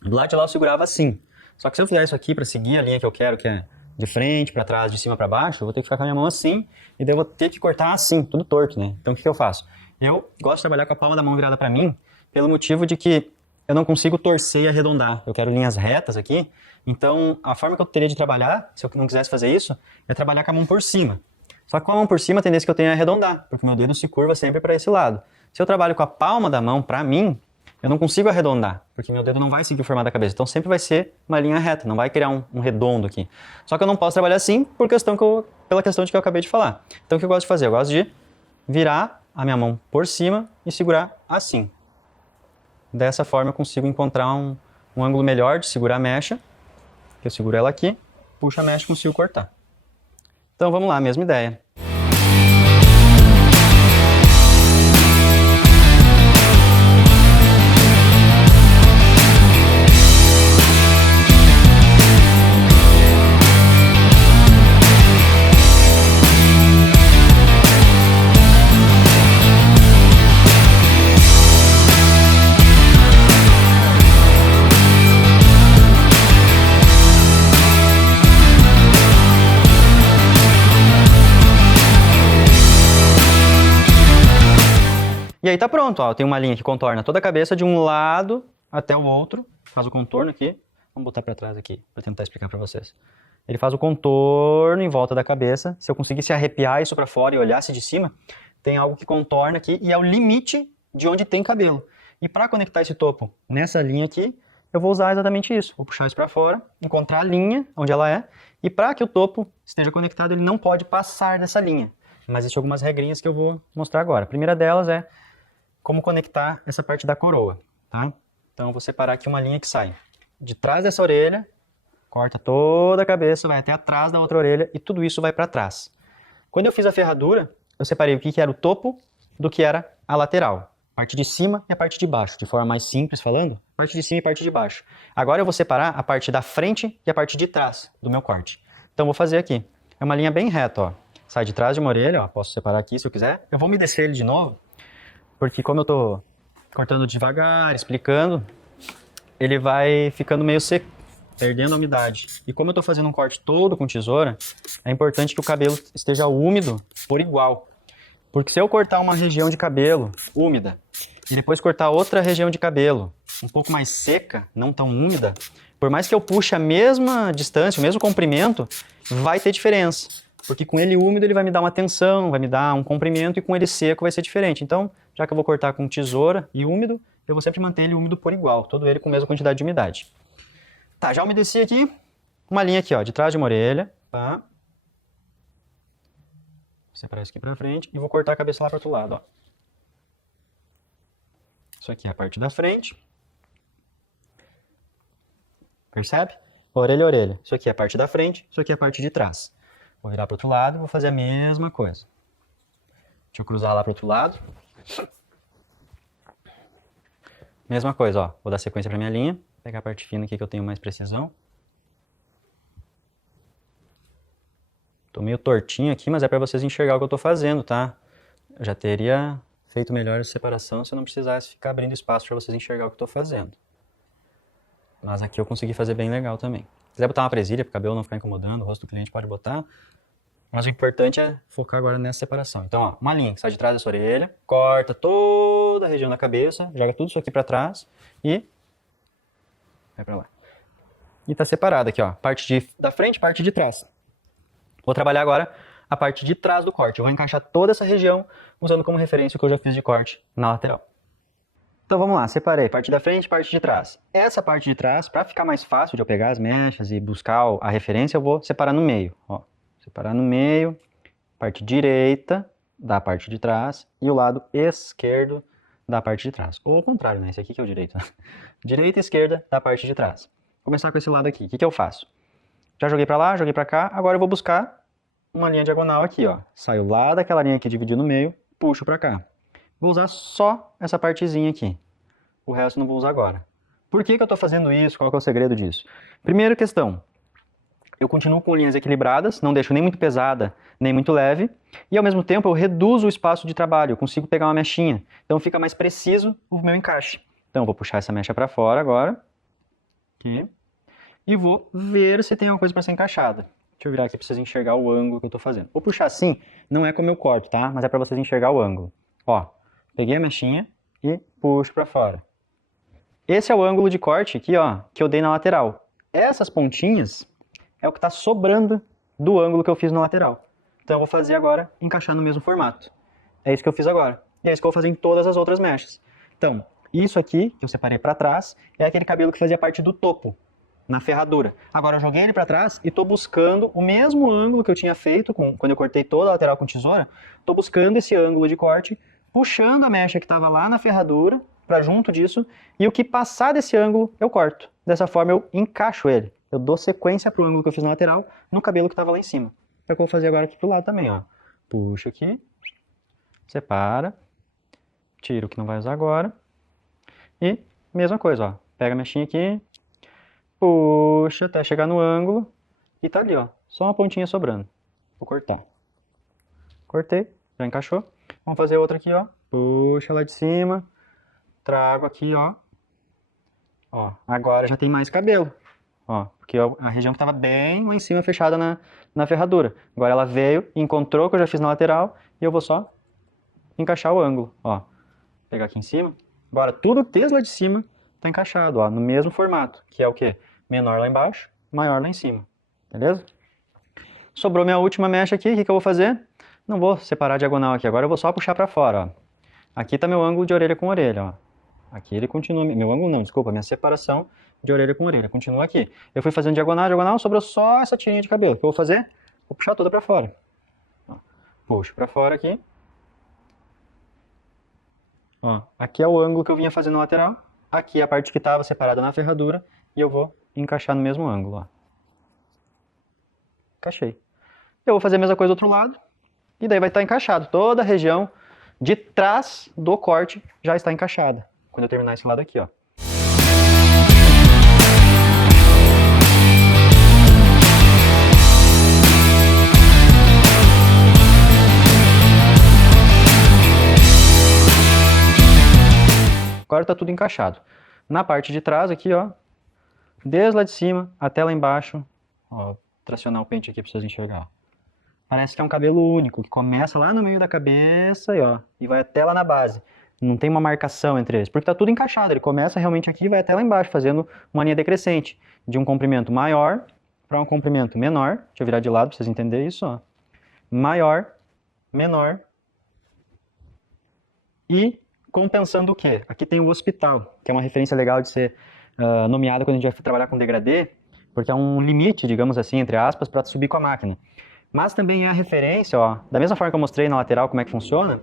Do lado de lá eu segurava assim. Só que se eu fizer isso aqui pra seguir a linha que eu quero, que é de frente, pra trás, de cima pra baixo, eu vou ter que ficar com a minha mão assim, e daí eu vou ter que cortar assim, tudo torto, né? Então o que eu faço? Eu gosto de trabalhar com a palma da mão virada pra mim, pelo motivo de que eu não consigo torcer e arredondar. Eu quero linhas retas aqui. Então, a forma que eu teria de trabalhar, se eu não quisesse fazer isso, é trabalhar com a mão por cima. Só que com a mão por cima, a tendência que eu tenho é arredondar, porque meu dedo se curva sempre para esse lado. Se eu trabalho com a palma da mão, para mim, eu não consigo arredondar, porque meu dedo não vai seguir o formato da cabeça. Então, sempre vai ser uma linha reta, não vai criar um redondo aqui. Só que eu não posso trabalhar assim pela questão de que eu acabei de falar. Então, o que eu gosto de fazer? Eu gosto de virar a minha mão por cima e segurar assim. Dessa forma eu consigo encontrar um ângulo melhor de segurar a mecha. Eu seguro ela aqui, puxo a mecha e consigo cortar. Então vamos lá, mesma ideia. E aí tá pronto, ó. Eu tenho uma linha que contorna toda a cabeça de um lado até o outro. Faz o contorno aqui. Vamos botar pra trás aqui, pra tentar explicar pra vocês. Ele faz o contorno em volta da cabeça. Se eu conseguisse arrepiar isso pra fora e olhasse de cima, tem algo que contorna aqui e é o limite de onde tem cabelo. E pra conectar esse topo nessa linha aqui, eu vou usar exatamente isso. Vou puxar isso pra fora, encontrar a linha onde ela é. E pra que o topo esteja conectado, ele não pode passar dessa linha. Mas existem algumas regrinhas que eu vou mostrar agora. A primeira delas é como conectar essa parte da coroa, tá? Então eu vou separar aqui uma linha que sai de trás dessa orelha, corta toda a cabeça, vai até atrás da outra orelha e tudo isso vai para trás. Quando eu fiz a ferradura, eu separei o que era o topo do que era a lateral. A parte de cima e a parte de baixo, de forma mais simples falando, parte de cima e parte de baixo. Agora eu vou separar a parte da frente e a parte de trás do meu corte. Então vou fazer aqui. É uma linha bem reta, ó. Sai de trás de uma orelha, ó. Posso separar aqui se eu quiser. Eu vou umedecer ele de novo, porque como eu tô cortando devagar, explicando, ele vai ficando meio seco, perdendo a umidade. E como eu tô fazendo um corte todo com tesoura, é importante que o cabelo esteja úmido por igual. Porque se eu cortar uma região de cabelo úmida e depois cortar outra região de cabelo um pouco mais seca, não tão úmida, por mais que eu puxe a mesma distância, o mesmo comprimento, vai ter diferença. Porque com ele úmido ele vai me dar uma tensão, vai me dar um comprimento, e com ele seco vai ser diferente. Então, já que eu vou cortar com tesoura e úmido, eu vou sempre manter ele úmido por igual, todo ele com a mesma quantidade de umidade. Tá, já umedeci aqui, uma linha aqui, ó, de trás de uma orelha, tá? Vou separar isso aqui pra frente e vou cortar a cabeça lá pro outro lado, ó. Isso aqui é a parte da frente. Percebe? Orelha a orelha. Isso aqui é a parte da frente, isso aqui é a parte de trás. Vou virar pro outro lado e vou fazer a mesma coisa. Deixa eu cruzar lá pro outro lado. Mesma coisa, ó. Vou dar sequência pra minha linha. Pegar a parte fina aqui que eu tenho mais precisão. Tô meio tortinho aqui, mas é pra vocês enxergar o que eu tô fazendo, tá? Eu já teria feito melhor essa separação se eu não precisasse ficar abrindo espaço pra vocês enxergar o que eu tô fazendo. Mas aqui eu consegui fazer bem legal também. Se quiser botar uma presilha para o cabelo não ficar incomodando, o rosto do cliente pode botar. Mas o importante é focar agora nessa separação. Então, ó, uma linha que sai de trás dessa orelha, corta toda toda a região da cabeça, joga tudo isso aqui para trás e vai para lá. E tá separado aqui, ó, parte da frente, parte de trás. Vou trabalhar agora a parte de trás do corte. Eu vou encaixar toda essa região usando como referência o que eu já fiz de corte na lateral. Então vamos lá, separei parte da frente e parte de trás. Essa parte de trás, para ficar mais fácil de eu pegar as mechas e buscar a referência, eu vou separar no meio. Ó, separar no meio, parte direita da parte de trás e o lado esquerdo da parte de trás. Ou ao contrário, né? Esse aqui que é o direito. Direita e esquerda da parte de trás. Vou começar com esse lado aqui. O que eu faço? Já joguei para lá, joguei para cá. Agora eu vou buscar uma linha diagonal aqui, ó. Saio lá daquela linha que dividiu no meio, puxo para cá. Vou usar só essa partezinha aqui. O resto não vou usar agora. Por que eu estou fazendo isso? Qual que é o segredo disso? Primeira questão. Eu continuo com linhas equilibradas, não deixo nem muito pesada, nem muito leve. E ao mesmo tempo eu reduzo o espaço de trabalho, eu consigo pegar uma mechinha. Então fica mais preciso o meu encaixe. Então eu vou puxar essa mecha para fora agora. Aqui. E vou ver se tem alguma coisa para ser encaixada. Deixa eu virar aqui para vocês enxergar o ângulo que eu estou fazendo. Vou puxar assim, não é como eu corto, tá? Mas é para vocês enxergar o ângulo. Ó, peguei a mechinha e puxo para fora. Esse é o ângulo de corte aqui, ó, que eu dei na lateral. Essas pontinhas é o que está sobrando do ângulo que eu fiz na lateral. Então eu vou fazer agora, encaixar no mesmo formato. É isso que eu fiz agora. E é isso que eu vou fazer em todas as outras mechas. Então, isso aqui, que eu separei para trás, é aquele cabelo que fazia parte do topo, na ferradura. Agora eu joguei ele para trás e estou buscando o mesmo ângulo que eu tinha feito quando eu cortei toda a lateral com tesoura. Estou buscando esse ângulo de corte, puxando a mecha que estava lá na ferradura para junto disso, e o que passar desse ângulo eu corto. Dessa forma eu encaixo ele. Eu dou sequência para o ângulo que eu fiz na lateral no cabelo que estava lá em cima. É o que eu vou fazer agora aqui pro lado também, ó. Puxa aqui, separa, tira o que não vai usar agora, e mesma coisa, ó. Pega a mechinha aqui, puxa até chegar no ângulo, e tá ali, ó. Só uma pontinha sobrando. Vou cortar. Cortei, já encaixou. Vamos fazer outra aqui, ó. Puxa lá de cima, trago aqui, ó. Ó, agora já tem mais cabelo. Ó, porque a região que estava bem lá em cima fechada na ferradura. Agora ela veio, encontrou o que eu já fiz na lateral e eu vou só encaixar o ângulo. Ó, pegar aqui em cima. Agora tudo desde lá de cima está encaixado, ó, no mesmo formato, que é o quê? Menor lá embaixo, maior lá em cima. Beleza? Sobrou minha última mecha aqui, o que eu vou fazer? Não vou separar a diagonal aqui, agora eu vou só puxar para fora, ó. Aqui está meu ângulo de orelha com orelha, ó. Aqui ele continua, meu ângulo não, desculpa, minha separação de orelha com orelha, continua aqui. Eu fui fazendo diagonal, diagonal, sobrou só essa tirinha de cabelo. O que eu vou fazer? Vou puxar toda para fora. Ó, puxo para fora aqui. Ó, aqui é o ângulo que eu vinha fazendo na lateral. Aqui é a parte que estava separada na ferradura. E eu vou encaixar no mesmo ângulo, ó. Encaixei. Eu vou fazer a mesma coisa do outro lado. E daí vai estar encaixado. Toda a região de trás do corte já está encaixada. Quando eu terminar esse lado aqui, ó. Agora está tudo encaixado. Na parte de trás aqui, ó, desde lá de cima até lá embaixo, ó, vou tracionar o pente aqui para vocês enxergarem. Parece que é um cabelo único, que começa lá no meio da cabeça e, ó, e vai até lá na base. Não tem uma marcação entre eles, porque está tudo encaixado. Ele começa realmente aqui e vai até lá embaixo, fazendo uma linha decrescente, de um comprimento maior para um comprimento menor. Deixa eu virar de lado para vocês entenderem isso, ó. Maior, menor e compensando o quê? Aqui tem o hospital, que é uma referência legal de ser nomeada quando a gente vai trabalhar com degradê, porque é um limite, digamos assim, entre aspas, para subir com a máquina. Mas também é a referência, ó, da mesma forma que eu mostrei na lateral como é que funciona,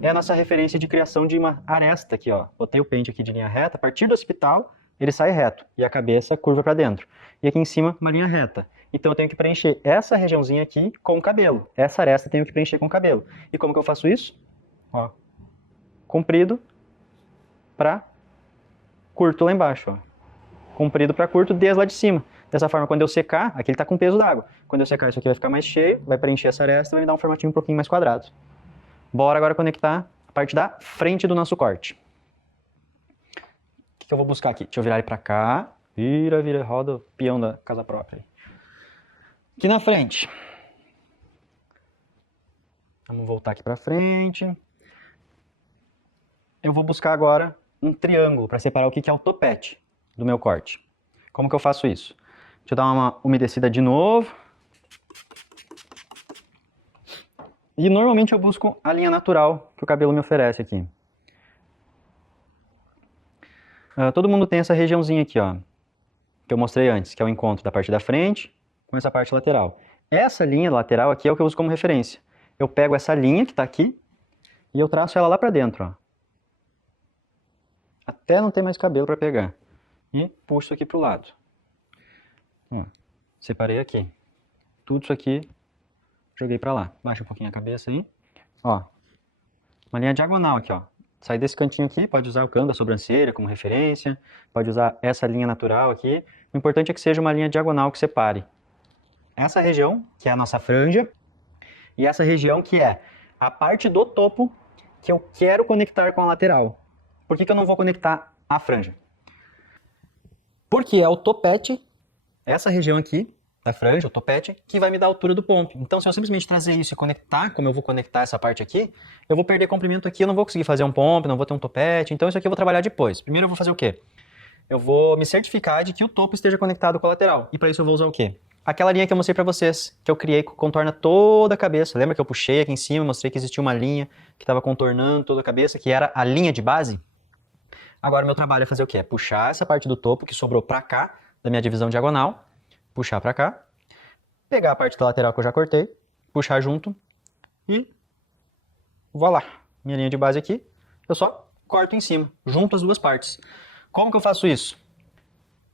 é a nossa referência de criação de uma aresta aqui, ó. Botei o pente aqui de linha reta, a partir do hospital ele sai reto e a cabeça curva para dentro. E aqui em cima uma linha reta. Então eu tenho que preencher essa regiãozinha aqui com o cabelo. Essa aresta eu tenho que preencher com o cabelo. E como que eu faço isso? Ó, comprido para curto lá embaixo, ó. Comprido para curto desde lá de cima. Dessa forma, quando eu secar, aqui ele está com peso d'água. Quando eu secar, isso aqui vai ficar mais cheio, vai preencher essa aresta e vai me dar um formatinho um pouquinho mais quadrado. Bora agora conectar a parte da frente do nosso corte. O que eu vou buscar aqui? Deixa eu virar ele para cá. Vira, vira, roda o peão da casa própria. Aqui na frente. Vamos voltar aqui para frente. eu vou buscar agora um triângulo para separar o que é o topete do meu corte. Como que eu faço isso? Deixa eu dar uma umedecida de novo. E normalmente eu busco a linha natural que o cabelo me oferece aqui. Todo mundo tem essa regiãozinha aqui, ó, que eu mostrei antes, que é o encontro da parte da frente com essa parte lateral. Essa linha lateral aqui é o que eu uso como referência. Eu pego essa linha que está aqui e eu traço ela lá para dentro, ó. Até não ter mais cabelo para pegar. E puxo isso aqui para o lado. Ó, separei aqui. Tudo isso aqui, joguei para lá. Baixa um pouquinho a cabeça aí. Ó, uma linha diagonal aqui, ó. Sai desse cantinho aqui, pode usar o cano da sobrancelha como referência, pode usar essa linha natural aqui. O importante é que seja uma linha diagonal que separe essa região, que é a nossa franja, e essa região que é a parte do topo que eu quero conectar com a lateral. Por que eu não vou conectar a franja? Porque é o topete, essa região aqui, da franja, o topete, que vai me dar a altura do ponto. Então, se eu simplesmente trazer isso e conectar, como eu vou conectar essa parte aqui, eu vou perder comprimento aqui, eu não vou conseguir fazer um pomp, não vou ter um topete. Então, isso aqui eu vou trabalhar depois. Primeiro eu vou fazer o quê? Eu vou me certificar de que o topo esteja conectado com a lateral. E para isso eu vou usar o quê? Aquela linha que eu mostrei para vocês, que eu criei, que contorna toda a cabeça. Lembra que eu puxei aqui em cima, mostrei que existia uma linha que estava contornando toda a cabeça, que era a linha de base? Agora, meu trabalho é fazer o quê? É puxar essa parte do topo que sobrou para cá, da minha divisão diagonal, puxar para cá, pegar a parte da lateral que eu já cortei, puxar junto e voilá. Minha linha de base aqui, eu só corto em cima, junto as duas partes. Como que eu faço isso?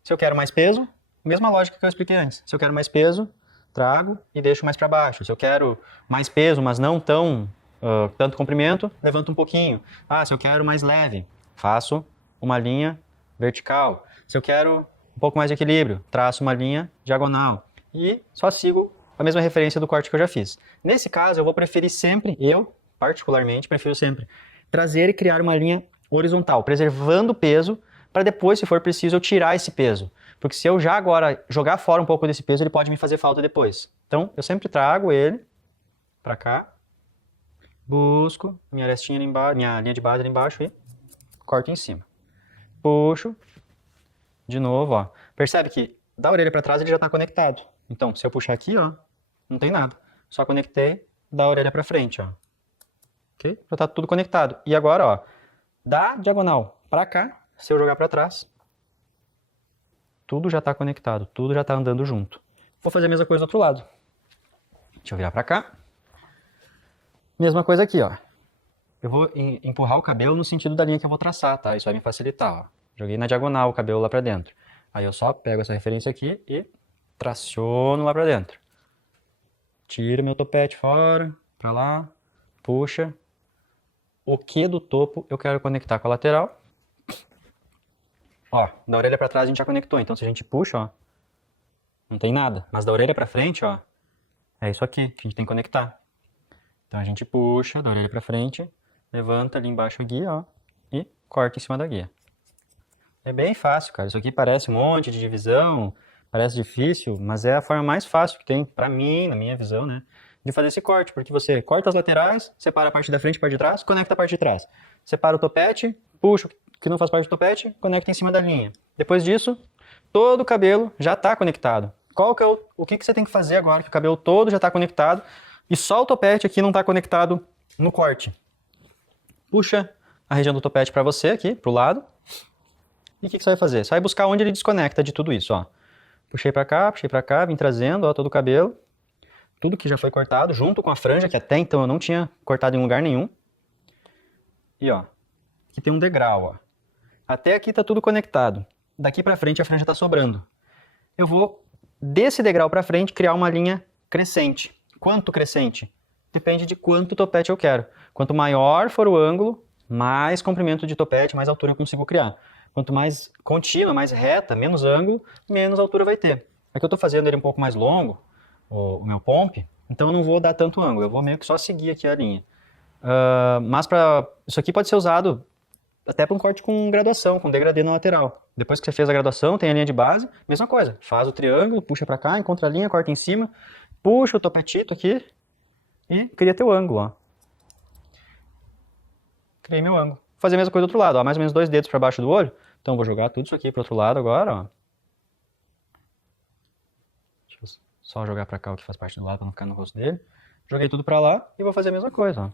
Se eu quero mais peso, mesma lógica que eu expliquei antes. Se eu quero mais peso, trago e deixo mais para baixo. Se eu quero mais peso, mas não tanto comprimento, levanto um pouquinho. Se eu quero mais leve, faço uma linha vertical. Se eu quero um pouco mais de equilíbrio, traço uma linha diagonal. E só sigo a mesma referência do corte que eu já fiz. Nesse caso, eu vou preferir sempre, eu particularmente prefiro sempre, trazer e criar uma linha horizontal, preservando o peso, para depois, se for preciso, eu tirar esse peso. Porque se eu já agora jogar fora um pouco desse peso, ele pode me fazer falta depois. Então, eu sempre trago ele para cá, busco minha arestinha ali embaixo, minha linha de base ali embaixo e corto em cima. Puxo, de novo, ó. Percebe que da orelha para trás ele já está conectado. Então, se eu puxar aqui, ó, não tem nada. Só conectei da orelha para frente, ó. Ok? Já está tudo conectado. E agora, ó, da diagonal para cá, se eu jogar para trás, tudo já está conectado, tudo já está andando junto. Vou fazer a mesma coisa do outro lado. Deixa eu virar para cá. Mesma coisa aqui, ó. Eu vou empurrar o cabelo no sentido da linha que eu vou traçar, tá? Isso vai me facilitar, ó. Joguei na diagonal o cabelo lá para dentro. Aí eu só pego essa referência aqui e traciono lá para dentro. Tiro meu topete fora, para lá, puxa. O que do topo eu quero conectar com a lateral. Ó, da orelha para trás a gente já conectou, então se a gente puxa, ó, não tem nada. Mas da orelha para frente, ó, é isso aqui que a gente tem que conectar. Então a gente puxa da orelha para frente, levanta ali embaixo a guia, ó, e corta em cima da guia. É bem fácil, cara. Isso aqui parece um monte de divisão, parece difícil, mas é a forma mais fácil que tem, pra mim, na minha visão, né, de fazer esse corte. Porque você corta as laterais, separa a parte da frente e a parte de trás, conecta a parte de trás. Separa o topete, puxa o que não faz parte do topete, conecta em cima da linha. Depois disso, todo o cabelo já está conectado. O que você tem que fazer agora que o cabelo todo já está conectado e só o topete aqui não está conectado no corte? Puxa a região do topete para você aqui, pro lado. E o que você vai fazer? Você vai buscar onde ele desconecta de tudo isso, ó. Puxei para cá, vim trazendo, ó, todo o cabelo. Tudo que já foi cortado, junto com a franja, que até então eu não tinha cortado em lugar nenhum. E, ó, aqui tem um degrau, ó. Até aqui tá tudo conectado. Daqui para frente a franja tá sobrando. Eu vou, desse degrau para frente, criar uma linha crescente. Quanto crescente? Depende de quanto topete eu quero. Quanto maior for o ângulo, mais comprimento de topete, mais altura eu consigo criar. Quanto mais contínua, mais reta, menos ângulo, menos altura vai ter. Aqui eu estou fazendo ele um pouco mais longo, o meu pomp, então eu não vou dar tanto ângulo, eu vou meio que só seguir aqui a linha. Mas isso aqui pode ser usado até para um corte com graduação, com degradê na lateral. Depois que você fez a graduação, tem a linha de base, mesma coisa. Faz o triângulo, puxa para cá, encontra a linha, corta em cima, puxa o topetito aqui e cria teu ângulo, ó. Criei meu ângulo. fazer a mesma coisa do outro lado, ó, mais ou menos 2 dedos para baixo do olho. Então vou jogar tudo isso aqui para o outro lado agora, ó. Deixa eu só jogar para cá o que faz parte do lado para não ficar no rosto dele. Joguei tudo para lá e vou fazer a mesma coisa, ó.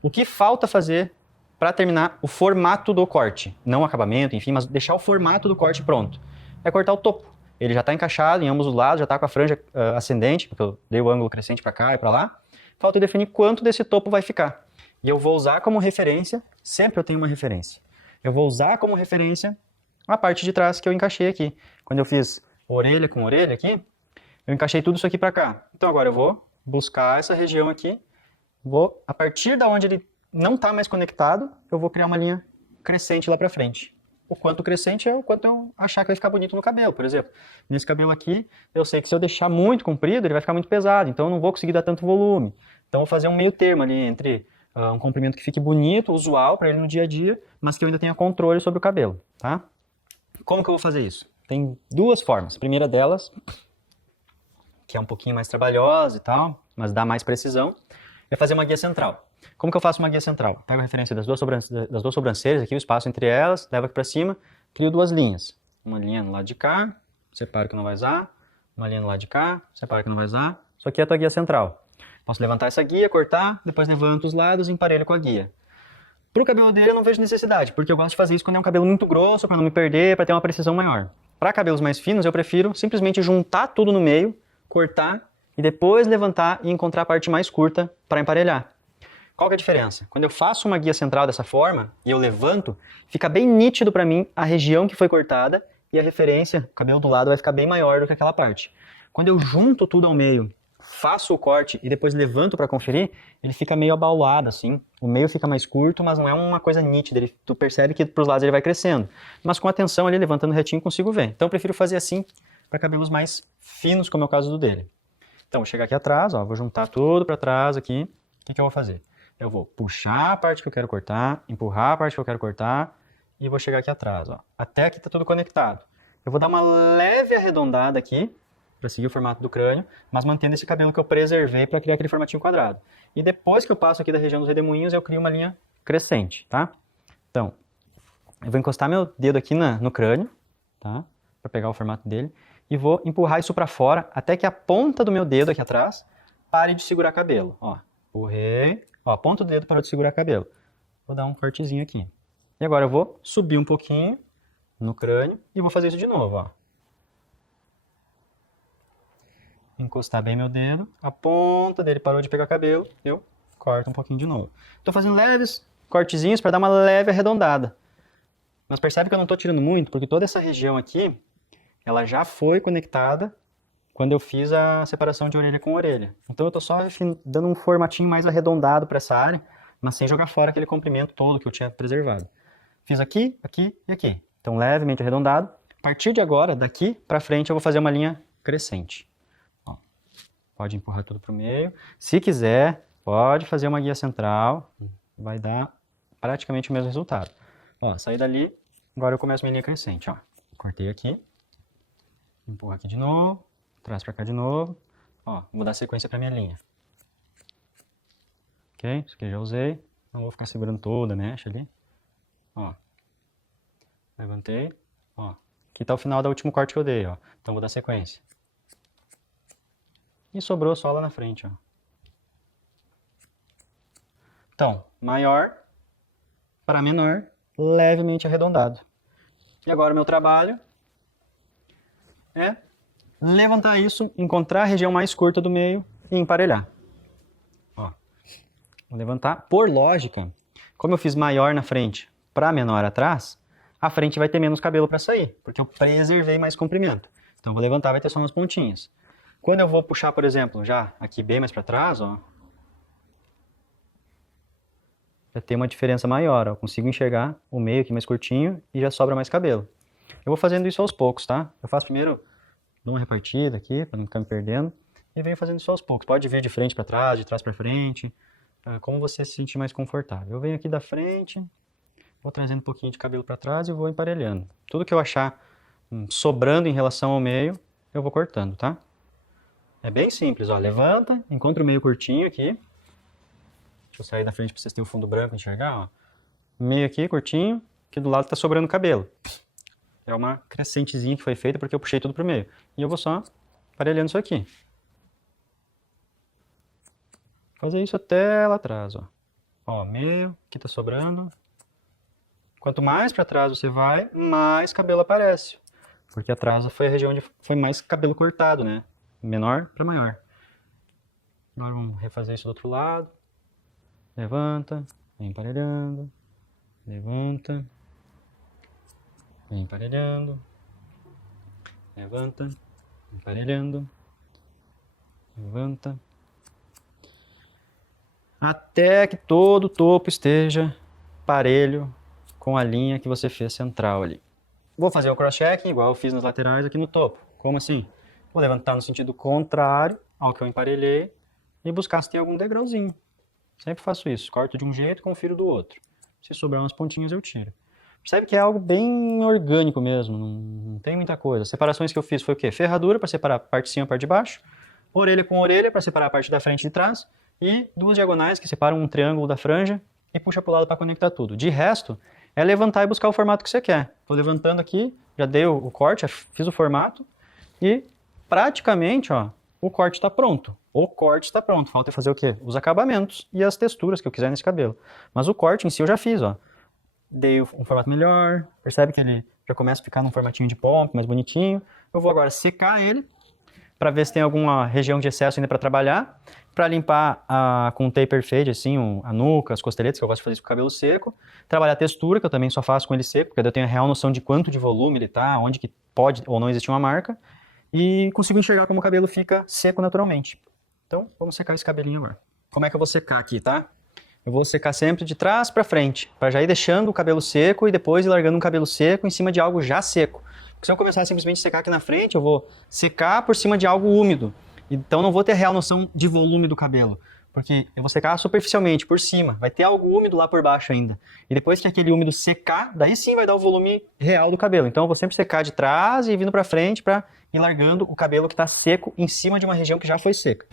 O que falta fazer para terminar o formato do corte? Não o acabamento, enfim, mas deixar o formato do corte pronto. É cortar o topo. Ele já está encaixado em ambos os lados, já está com a franja ascendente, porque eu dei o ângulo crescente para cá e para lá. Falta definir quanto desse topo vai ficar. E eu vou usar como referência, sempre eu tenho uma referência. Eu vou usar como referência a parte de trás que eu encaixei aqui. Quando eu fiz orelha com orelha aqui, eu encaixei tudo isso aqui para cá. Então agora eu vou buscar essa região aqui. Vou, a partir da onde ele não está mais conectado, eu vou criar uma linha crescente lá para frente. O quanto crescente é o quanto eu achar que vai ficar bonito no cabelo, por exemplo. Nesse cabelo aqui, eu sei que se eu deixar muito comprido, ele vai ficar muito pesado, então eu não vou conseguir dar tanto volume. Então eu vou fazer um meio termo ali entre um comprimento que fique bonito, usual para ele no dia a dia, mas que eu ainda tenha controle sobre o cabelo, tá? Como que eu vou fazer isso? Tem duas formas. A primeira delas, que é um pouquinho mais trabalhosa e tal, mas dá mais precisão, é fazer uma guia central. Como que eu faço uma guia central? Pego a referência das duas sobrancelhas aqui, o espaço entre elas, levo aqui para cima, crio duas linhas. Uma linha no lado de cá, separo que não vai usar, uma linha no lado de cá, separo que não vai usar. Isso aqui é a tua guia central. Posso levantar essa guia, cortar, depois levanto os lados e emparelho com a guia. Para o cabelo dele eu não vejo necessidade, porque eu gosto de fazer isso quando é um cabelo muito grosso, para não me perder, para ter uma precisão maior. Para cabelos mais finos eu prefiro simplesmente juntar tudo no meio, cortar e depois levantar e encontrar a parte mais curta para emparelhar. Qual que é a diferença? Quando eu faço uma guia central dessa forma e eu levanto, fica bem nítido para mim a região que foi cortada e a referência, o cabelo do lado vai ficar bem maior do que aquela parte. Quando eu junto tudo ao meio, faço o corte e depois levanto para conferir, ele fica meio abaulado assim. O meio fica mais curto, mas não é uma coisa nítida. Tu percebe que para os lados ele vai crescendo. Mas com atenção ali, levantando retinho, consigo ver. Então eu prefiro fazer assim para cabelos mais finos, como é o caso do dele. Então, vou chegar aqui atrás, ó, vou juntar tudo para trás aqui. O que eu vou fazer? Eu vou puxar a parte que eu quero cortar, empurrar a parte que eu quero cortar e vou chegar aqui atrás, ó. Até aqui tá tudo conectado. Eu vou dar uma leve arredondada aqui para seguir o formato do crânio, mas mantendo esse cabelo que eu preservei para criar aquele formatinho quadrado. E depois que eu passo aqui da região dos redemoinhos, eu crio uma linha crescente, tá? Então, eu vou encostar meu dedo aqui no crânio, tá? Para pegar o formato dele. E vou empurrar isso para fora até que a ponta do meu dedo aqui atrás pare de segurar cabelo. Ó, empurrei, ó, a ponta do dedo parou de segurar cabelo. Vou dar um cortezinho aqui. E agora eu vou subir um pouquinho no crânio e vou fazer isso de novo, ó. Encostar bem meu dedo, a ponta dele parou de pegar cabelo, eu corto um pouquinho de novo. Estou fazendo leves cortezinhos para dar uma leve arredondada. Mas percebe que eu não estou tirando muito, porque toda essa região aqui ela já foi conectada quando eu fiz a separação de orelha com orelha. Então eu estou só dando um formatinho mais arredondado para essa área, mas sem jogar fora aquele comprimento todo que eu tinha preservado. Fiz aqui, aqui e aqui. Então levemente arredondado. A partir de agora, daqui para frente, eu vou fazer uma linha crescente. Ó, pode empurrar tudo para o meio. Se quiser, pode fazer uma guia central. Vai dar praticamente o mesmo resultado. Ó, saí dali, agora eu começo minha linha crescente. Ó. Cortei aqui. Empurra aqui de novo, traz pra cá de novo. Ó, vou dar sequência pra minha linha. Ok, isso aqui eu já usei. Não vou ficar segurando toda a mecha ali. Ó, levantei. Ó, aqui tá o final do último corte que eu dei, ó. Então vou dar sequência. E sobrou só lá na frente, ó. Então, maior para menor, levemente arredondado. E agora o meu trabalho é levantar isso, encontrar a região mais curta do meio e emparelhar. Ó, vou levantar. Por lógica, como eu fiz maior na frente para menor atrás, a frente vai ter menos cabelo para sair, porque eu preservei mais comprimento. Então vou levantar, vai ter só umas pontinhas. Quando eu vou puxar, por exemplo, já aqui bem mais para trás, ó, já tem uma diferença maior. Ó, eu consigo enxergar o meio aqui mais curtinho e já sobra mais cabelo. Eu vou fazendo isso aos poucos, tá? Eu faço primeiro, dou uma repartida aqui, para não ficar me perdendo, e venho fazendo isso aos poucos. Pode vir de frente para trás, de trás para frente, como você se sentir mais confortável. Eu venho aqui da frente, vou trazendo um pouquinho de cabelo para trás e vou emparelhando. Tudo que eu achar sobrando em relação ao meio, eu vou cortando, tá? É bem simples, ó. Levanta, encontra o meio curtinho aqui. Deixa eu sair da frente pra vocês terem o fundo branco e enxergar, ó. Meio aqui, curtinho, que do lado tá sobrando cabelo. É uma crescentezinha que foi feita porque eu puxei tudo pro meio. E eu vou só aparelhando isso aqui. Fazer isso até lá atrás, ó. Ó, meio, aqui tá sobrando. Quanto mais para trás você vai, mais cabelo aparece. Porque atrás foi a região onde foi mais cabelo cortado, né? Menor para maior. Agora vamos refazer isso do outro lado. Levanta, vem emparelhando. Levanta. Vem emparelhando. Levanta, emparelhando. Levanta. Até que todo o topo esteja parelho com a linha que você fez central ali. Vou fazer o cross-check igual eu fiz nas laterais aqui no topo. Como assim? Vou levantar no sentido contrário ao que eu emparelhei e buscar se tem algum degrauzinho. Sempre faço isso. Corto de um jeito e confiro do outro. Se sobrar umas pontinhas eu tiro. Percebe que é algo bem orgânico mesmo, não tem muita coisa. As separações que eu fiz foi o quê? Ferradura para separar a parte de cima e a parte de baixo, orelha com orelha para separar a parte da frente e de trás, e duas diagonais que separam um triângulo da franja e puxa para o lado para conectar tudo. De resto, é levantar e buscar o formato que você quer. Estou levantando aqui, já dei o corte, já fiz o formato e praticamente, ó, o corte está pronto. O corte está pronto. Falta fazer o quê? Os acabamentos e as texturas que eu quiser nesse cabelo. Mas o corte em si eu já fiz, ó. Dei um formato melhor, percebe que ele já começa a ficar num formatinho de pomp, mais bonitinho. Eu vou agora secar ele, para ver se tem alguma região de excesso ainda para trabalhar, para limpar com um taper fade, assim, a nuca, as costeletas, que eu gosto de fazer isso com o cabelo seco. Trabalhar a textura, que eu também só faço com ele seco, porque daí eu tenho a real noção de quanto de volume ele tá, onde que pode ou não existir uma marca, e consigo enxergar como o cabelo fica seco naturalmente. Então, vamos secar esse cabelinho agora. Como é que eu vou secar aqui, tá? Eu vou secar sempre de trás para frente, para já ir deixando o cabelo seco e depois ir largando um cabelo seco em cima de algo já seco. Porque se eu começar a simplesmente secar aqui na frente, eu vou secar por cima de algo úmido. Então não vou ter real noção de volume do cabelo. Porque eu vou secar superficialmente, por cima. Vai ter algo úmido lá por baixo ainda. E depois que aquele úmido secar, daí sim vai dar o volume real do cabelo. Então eu vou sempre secar de trás e ir vindo para frente para ir largando o cabelo que está seco em cima de uma região que já foi seca.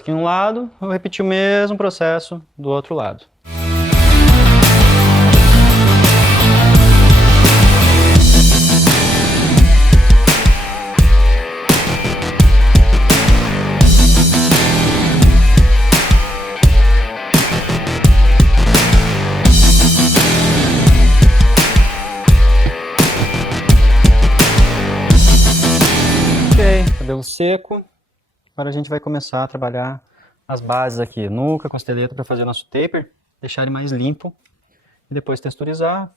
Aqui um lado, eu vou repetir o mesmo processo do outro lado. Ok, cabelo seco. Agora a gente vai começar a trabalhar as bases aqui, nuca, costeleta, para fazer o nosso taper, deixar ele mais limpo e depois texturizar,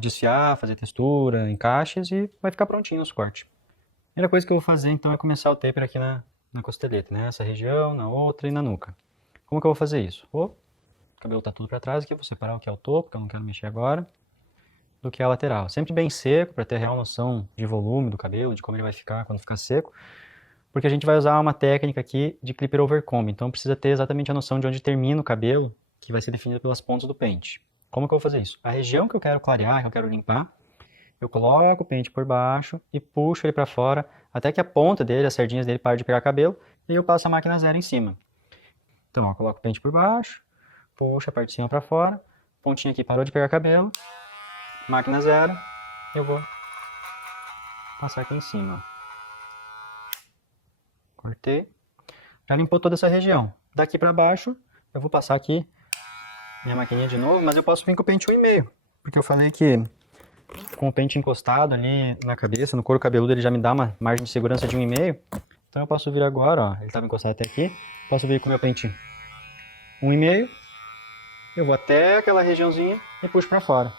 desfiar, fazer textura, encaixes e vai ficar prontinho o nosso corte. A primeira coisa que eu vou fazer então é começar o taper aqui na costeleta, né? Nessa região, na outra e na nuca. Como que eu vou fazer isso? O cabelo tá tudo para trás aqui, vou separar o que é o topo, que eu não quero mexer agora, do que é a lateral. Sempre bem seco, para ter real noção de volume do cabelo, de como ele vai ficar quando ficar seco. Porque a gente vai usar uma técnica aqui de clipper over comb, então precisa ter exatamente a noção de onde termina o cabelo, que vai ser definida pelas pontas do pente. Como que eu vou fazer isso? A região que eu quero clarear, que eu quero limpar, eu coloco o pente por baixo e puxo ele para fora, até que a ponta dele, as sardinhas dele parem de pegar cabelo, e eu passo a máquina zero em cima. Então, ó, coloco o pente por baixo, puxo a parte de cima para fora, pontinha aqui parou de pegar cabelo, máquina zero, eu vou passar aqui em cima, ó. Cortei. Já limpou toda essa região. Daqui para baixo, eu vou passar aqui minha maquininha de novo, mas eu posso vir com o pente 1,5. Porque eu falei que com o pente encostado ali na cabeça, no couro cabeludo, ele já me dá uma margem de segurança de 1,5. Então eu posso vir agora, ó. Ele estava encostado até aqui. Posso vir com o meu pente 1,5. Eu vou até aquela regiãozinha e puxo para fora.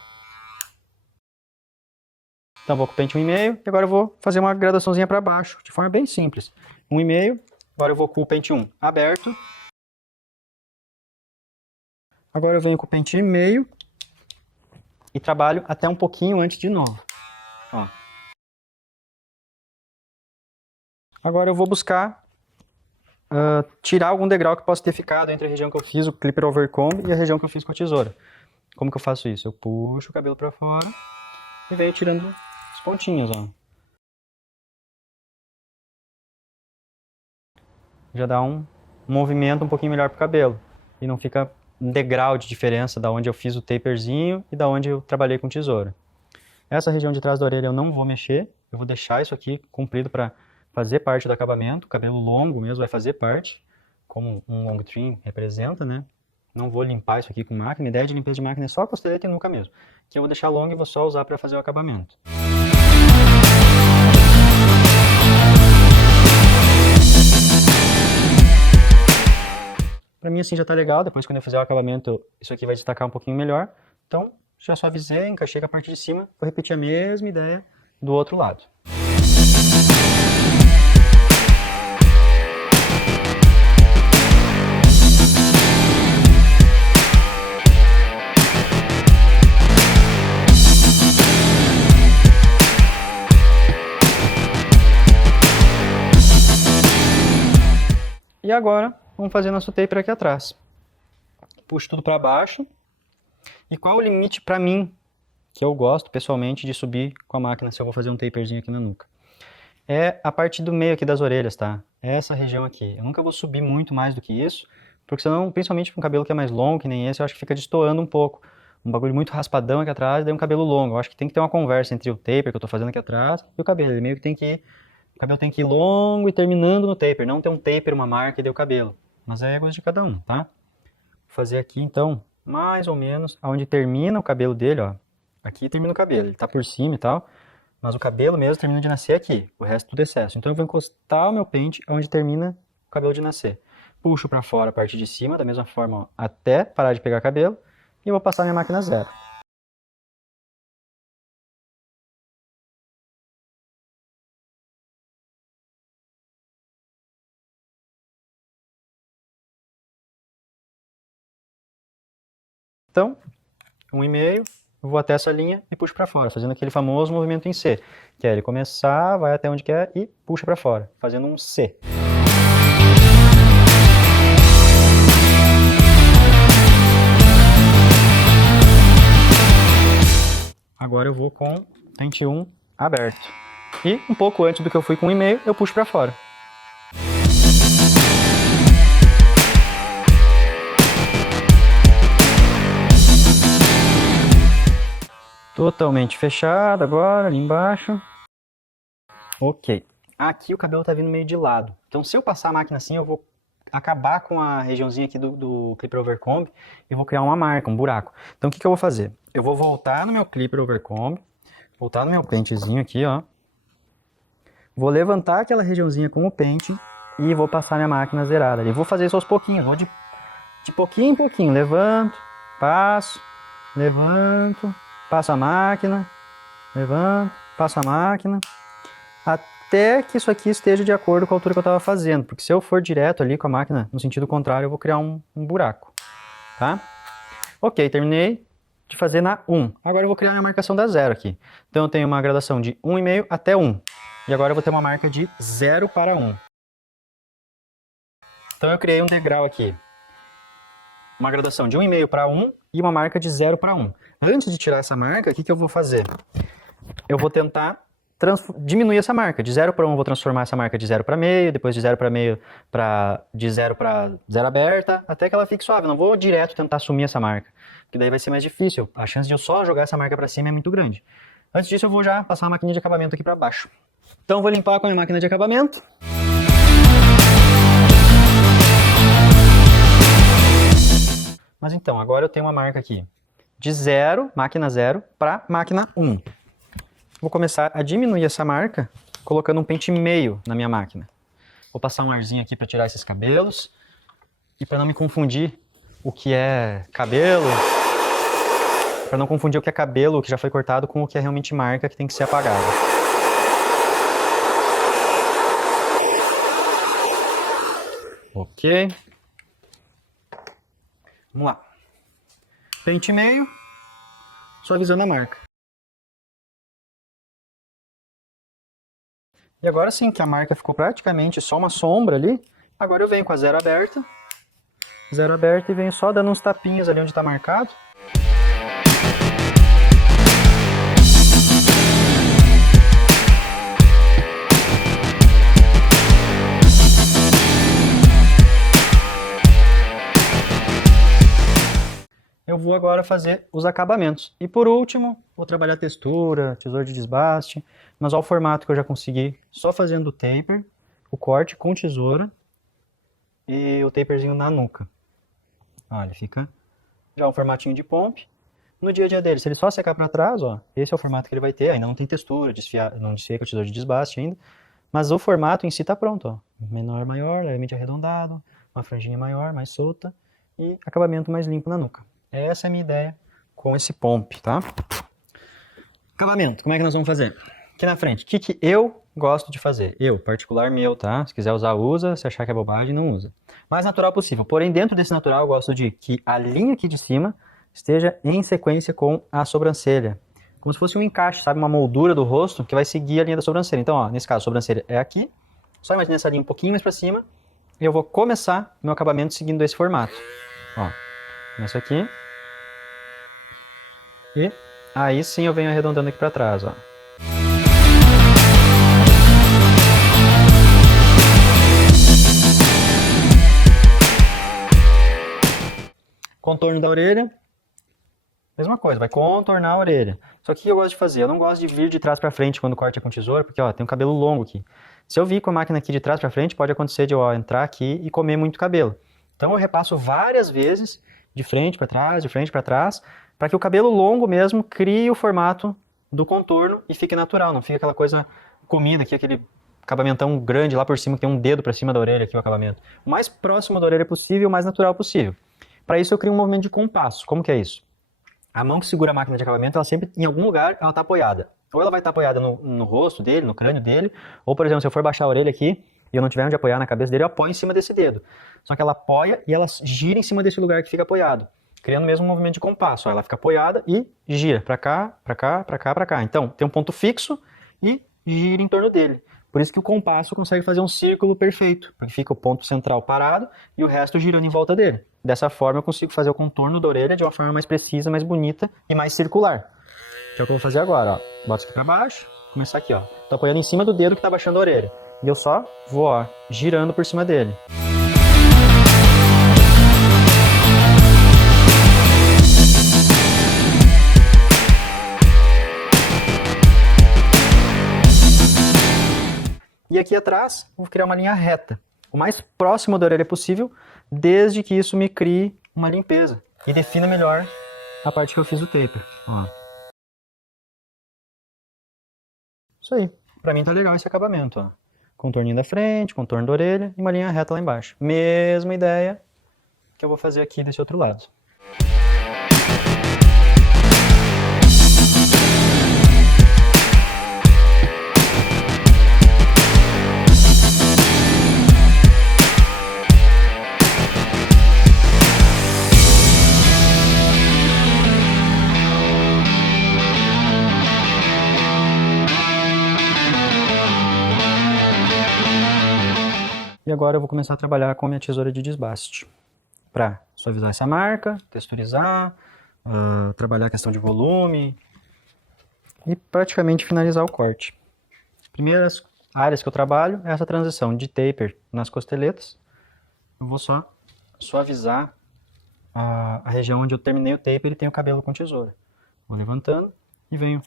Então eu vou com o pente 1,5 e agora eu vou fazer uma gradaçãozinha para baixo, de forma bem simples. 1,5, agora eu vou com o pente 1 aberto. Agora eu venho com o pente e meio e trabalho até um pouquinho antes de novo. Ó. Agora eu vou buscar tirar algum degrau que possa ter ficado entre a região que eu fiz o clipper overcomb e a região que eu fiz com a tesoura. Como que eu faço isso? Eu puxo o cabelo para fora e venho tirando os pontinhos, ó. Já dá um movimento um pouquinho melhor pro cabelo. E não fica um degrau de diferença da onde eu fiz o taperzinho e da onde eu trabalhei com tesoura. Essa região de trás da orelha eu não vou mexer, eu vou deixar isso aqui comprido para fazer parte do acabamento. O cabelo longo mesmo vai fazer parte, como um long trim representa, né? Não vou limpar isso aqui com máquina, a ideia de limpeza de máquina é só a costeleta e nuca mesmo. Que eu vou deixar longo e vou só usar para fazer o acabamento. Para mim assim já tá legal, depois quando eu fizer o acabamento isso aqui vai destacar um pouquinho melhor. Então já suavizei, encaixei com a parte de cima, vou repetir a mesma ideia do outro lado. E agora, vamos fazer nosso taper aqui atrás. Puxo tudo para baixo. E qual o limite para mim, que eu gosto pessoalmente de subir com a máquina se eu vou fazer um taperzinho aqui na nuca? É a parte do meio aqui das orelhas, tá? Essa região aqui. Eu nunca vou subir muito mais do que isso, porque senão, principalmente com um cabelo que é mais longo, que nem esse, eu acho que fica destoando um pouco. Um bagulho muito raspadão aqui atrás, daí um cabelo longo. Eu acho que tem que ter uma conversa entre o taper que eu tô fazendo aqui atrás e o cabelo. Ele meio que tem que ir... O cabelo tem que ir longo e terminando no taper, não ter um taper, uma marca e deu o cabelo. Mas é gosto de cada um, tá? Vou fazer aqui então, mais ou menos, onde termina o cabelo dele, ó. Aqui termina o cabelo, ele tá por cima e tal, mas o cabelo mesmo termina de nascer aqui, o resto tudo excesso. Então eu vou encostar o meu pente onde termina o cabelo de nascer. Puxo pra fora a parte de cima, da mesma forma, ó, até parar de pegar cabelo, e vou passar minha máquina zero. Então, 1,5, vou até essa linha e puxo para fora, fazendo aquele famoso movimento em C, que é ele começar, vai até onde quer e puxa para fora, fazendo um C. Agora eu vou com pente 1 aberto. E um pouco antes do que eu fui com 1,5, eu puxo para fora. Totalmente fechado agora, ali embaixo. Ok. Aqui o cabelo tá vindo meio de lado. Então se eu passar a máquina assim, eu vou acabar com a regiãozinha aqui do clipper overcomb e vou criar uma marca, um buraco. Então o que eu vou fazer? Eu vou voltar no meu clipper overcomb, voltar no meu pentezinho aqui, ó. Vou levantar aquela regiãozinha com o pente e vou passar minha máquina zerada ali. Vou fazer isso aos pouquinhos, vou de pouquinho em pouquinho. Levanto, passo, levanto, passo a máquina, levanto, passo a máquina, até que isso aqui esteja de acordo com a altura que eu estava fazendo, porque se eu for direto ali com a máquina no sentido contrário, eu vou criar um buraco, tá? Ok, terminei de fazer na 1. Agora eu vou criar a marcação da 0 aqui. Então eu tenho uma gradação de 1,5 até 1. E agora eu vou ter uma marca de 0 para 1. Então eu criei um degrau aqui. Uma gradação de 1,5 para 1 e uma marca de 0 para 1. Antes de tirar essa marca, o que eu vou fazer? Eu vou tentar diminuir essa marca. De 0 para 1 eu vou transformar essa marca de 0 para meio, depois de 0 para meio de 0 para 0 aberta, até que ela fique suave. Eu não vou direto tentar sumir essa marca, porque daí vai ser mais difícil. A chance de eu só jogar essa marca para cima é muito grande. Antes disso eu vou já passar a máquina de acabamento aqui para baixo. Então eu vou limpar com a minha máquina de acabamento. Mas então, agora eu tenho uma marca aqui de 0, máquina 0, para máquina 1. Vou começar a diminuir essa marca, colocando um pente meio na minha máquina. Vou passar um arzinho aqui para tirar esses cabelos. E para não me confundir o que é cabelo, para não confundir o que é cabelo que já foi cortado com o que é realmente marca que tem que ser apagado. Ok. Vamos lá. pente meio, suavizando a marca. E agora sim, que a marca ficou praticamente só uma sombra ali, agora eu venho com a zero aberta e venho só dando uns tapinhas ali onde está marcado. Eu vou agora fazer os acabamentos. E por último, vou trabalhar textura, tesoura de desbaste, mas olha o formato que eu já consegui só fazendo o taper, o corte com tesoura e o taperzinho na nuca. Olha, fica já um formatinho de pompe. No dia a dia dele, se ele só secar para trás, ó, esse é o formato que ele vai ter. Ainda não tem textura, não desfia com a tesoura de desbaste ainda, mas o formato em si está pronto. Ó. Menor, maior, levemente arredondado, uma franjinha maior, mais solta e acabamento mais limpo na nuca. Essa é a minha ideia com esse pompe, tá? Acabamento, como é que nós vamos fazer? Aqui na frente, o que eu gosto de fazer? Eu, particular meu, tá? Se quiser usar, usa. Se achar que é bobagem, não usa. Mais natural possível. Porém, dentro desse natural, eu gosto de que a linha aqui de cima esteja em sequência com a sobrancelha. Como se fosse um encaixe, sabe? Uma moldura do rosto que vai seguir a linha da sobrancelha. Então, ó, nesse caso, a sobrancelha é aqui. Só imagina essa linha um pouquinho mais pra cima. E eu vou começar meu acabamento seguindo esse formato. Ó. Começo aqui. E aí sim eu venho arredondando aqui para trás, ó. Contorno da orelha. Mesma coisa, vai contornar a orelha. Só que o que eu gosto de fazer? Eu não gosto de vir de trás para frente quando corta com tesoura, porque ó, tem um cabelo longo aqui. Se eu vir com a máquina aqui de trás para frente, pode acontecer de eu entrar aqui e comer muito cabelo. Então eu repasso várias vezes de frente para trás, para que o cabelo longo mesmo crie o formato do contorno e fique natural, não fique aquela coisa comida aqui, aquele acabamentão grande lá por cima, que tem um dedo para cima da orelha aqui o acabamento. O mais próximo da orelha possível, o mais natural possível. Para isso eu crio um movimento de compasso. Como que é isso? A mão que segura a máquina de acabamento, ela sempre, em algum lugar, ela está apoiada. Ou ela vai estar apoiada no rosto dele, no crânio dele, ou, por exemplo, se eu for baixar a orelha aqui, e eu não tiver onde apoiar na cabeça dele, eu apoio em cima desse dedo. Só que ela apoia e ela gira em cima desse lugar que fica apoiado, criando mesmo um movimento de compasso. Ó, ela fica apoiada e gira para cá, para cá, para cá, para cá. Então, tem um ponto fixo e gira em torno dele. Por isso que o compasso consegue fazer um círculo perfeito, porque fica o ponto central parado e o resto girando em volta dele. Dessa forma eu consigo fazer o contorno da orelha de uma forma mais precisa, mais bonita e mais circular. Que é o que eu vou fazer agora, ó. Boto isso aqui para baixo, começar aqui, ó. Tô apoiando em cima do dedo que tá baixando a orelha. E eu só vou, ó, girando por cima dele. E aqui atrás, vou criar uma linha reta, o mais próximo da orelha possível, desde que isso me crie uma limpeza e defina melhor a parte que eu fiz do taper. Ó. Isso aí. Pra mim tá legal esse acabamento, ó. Contorninho da frente, contorno da orelha e uma linha reta lá embaixo. Mesma ideia que eu vou fazer aqui desse outro lado. E agora eu vou começar a trabalhar com a minha tesoura de desbaste. Para suavizar essa marca, texturizar, trabalhar a questão de volume e praticamente finalizar o corte. Primeiras áreas que eu trabalho é essa transição de taper nas costeletas. Eu vou só suavizar a região onde eu terminei o taper e tem o cabelo com tesoura. Vou levantando e venho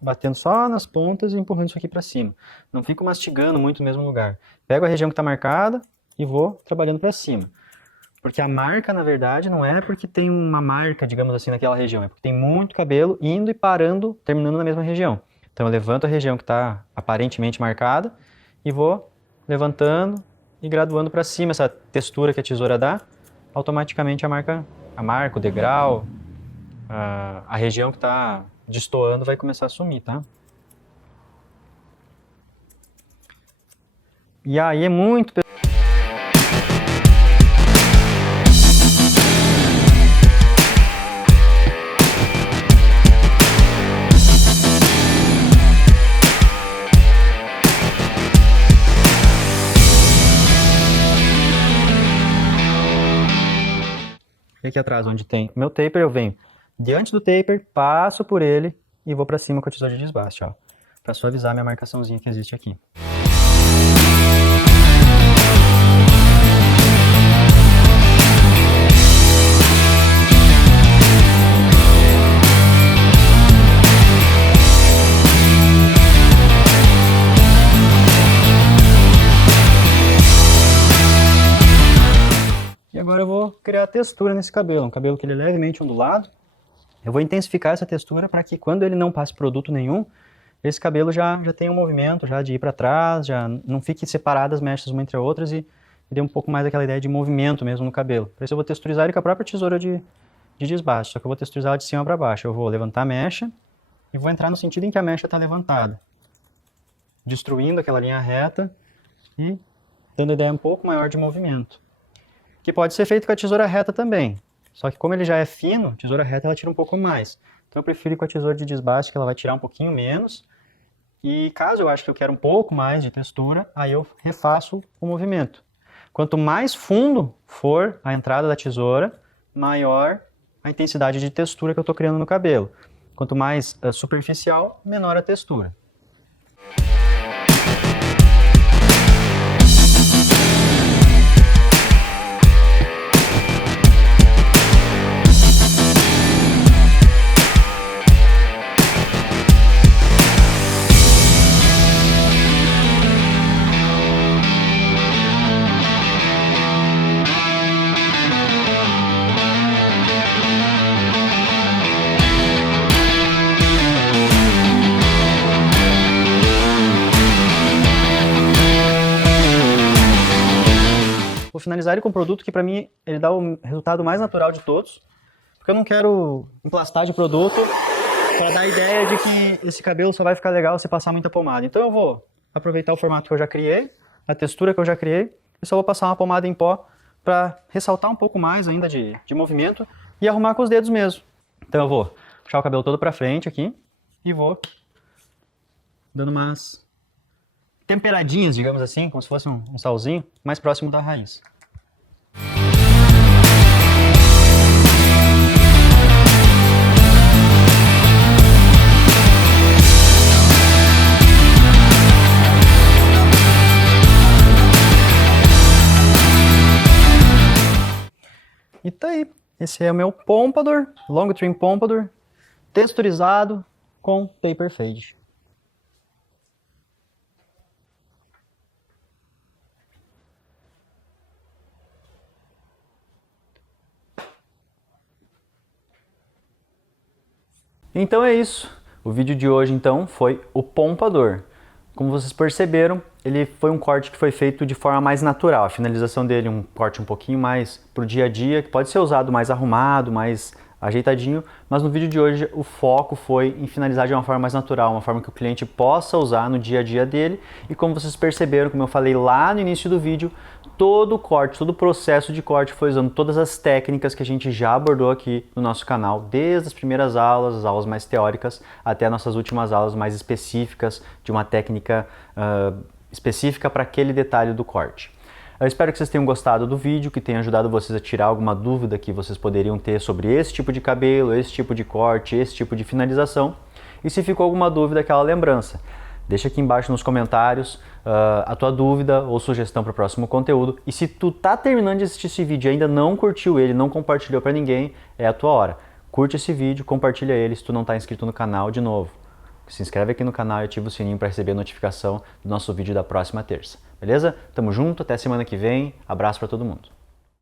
batendo só nas pontas e empurrando isso aqui para cima. Não fico mastigando muito no mesmo lugar. Pego a região que está marcada e vou trabalhando para cima. Porque a marca, na verdade, não é porque tem uma marca, digamos assim, naquela região. É porque tem muito cabelo indo e parando, terminando na mesma região. Então eu levanto a região que está aparentemente marcada e vou levantando e graduando para cima. Essa textura que a tesoura dá, automaticamente a marca, o degrau, a região que está destoando vai começar a sumir, tá? E aí é muito... E aqui atrás, onde tem meu taper, eu venho diante do taper, passo por ele e vou para cima com a tesoura de desbaste, ó, para suavizar minha marcaçãozinha que existe aqui. E agora eu vou criar textura nesse cabelo, um cabelo que ele é levemente ondulado. Eu vou intensificar essa textura para que quando ele não passe produto nenhum, esse cabelo já tenha um movimento, já de ir para trás, já não fique separadas as mechas uma entre as outras e dê um pouco mais aquela ideia de movimento mesmo no cabelo. Por isso eu vou texturizar ele com a própria tesoura de desbaste, só que eu vou texturizar ela de cima para baixo. Eu vou levantar a mecha e vou entrar no sentido em que a mecha está levantada, destruindo aquela linha reta e dando a ideia um pouco maior de movimento. Que pode ser feito com a tesoura reta também. Só que como ele já é fino, a tesoura reta ela tira um pouco mais. Então eu prefiro ir com a tesoura de desbaste, que ela vai tirar um pouquinho menos. E caso eu ache que eu quero um pouco mais de textura, aí eu refaço o movimento. Quanto mais fundo for a entrada da tesoura, maior a intensidade de textura que eu estou criando no cabelo. Quanto mais superficial, menor a textura. Vou finalizar ele com um produto que para mim ele dá o resultado mais natural de todos, porque eu não quero emplastar de produto para dar a ideia de que esse cabelo só vai ficar legal se passar muita pomada. Então eu vou aproveitar o formato que eu já criei, a textura que eu já criei, e só vou passar uma pomada em pó para ressaltar um pouco mais ainda de movimento e arrumar com os dedos mesmo. Então eu vou puxar o cabelo todo para frente aqui e vou dando umas temperadinhas, digamos assim, como se fosse um salzinho, mais próximo da raiz. E tá aí, esse é o meu Pompadour, Long Trim Pompadour, texturizado com Taper Fade. Então é isso. O vídeo de hoje então foi o Pompadour. Como vocês perceberam, ele foi um corte que foi feito de forma mais natural. A finalização dele é um corte um pouquinho mais pro dia a dia, que pode ser usado mais arrumado, mais ajeitadinho, mas no vídeo de hoje o foco foi em finalizar de uma forma mais natural, uma forma que o cliente possa usar no dia a dia dele. E como vocês perceberam, como eu falei lá no início do vídeo, todo o corte, todo o processo de corte foi usando todas as técnicas que a gente já abordou aqui no nosso canal, desde as primeiras aulas, as aulas mais teóricas, até nossas últimas aulas mais específicas, de uma técnica específica para aquele detalhe do corte. Eu espero que vocês tenham gostado do vídeo, que tenha ajudado vocês a tirar alguma dúvida que vocês poderiam ter sobre esse tipo de cabelo, esse tipo de corte, esse tipo de finalização. E se ficou alguma dúvida, aquela lembrança. Deixa aqui embaixo nos comentários a tua dúvida ou sugestão para o próximo conteúdo. E se tu tá terminando de assistir esse vídeo e ainda não curtiu ele, não compartilhou para ninguém, é a tua hora. Curte esse vídeo, compartilha ele se tu não está inscrito no canal de novo. Se inscreve aqui no canal e ativa o sininho para receber a notificação do nosso vídeo da próxima terça. Beleza? Tamo junto, até semana que vem. Abraço para todo mundo.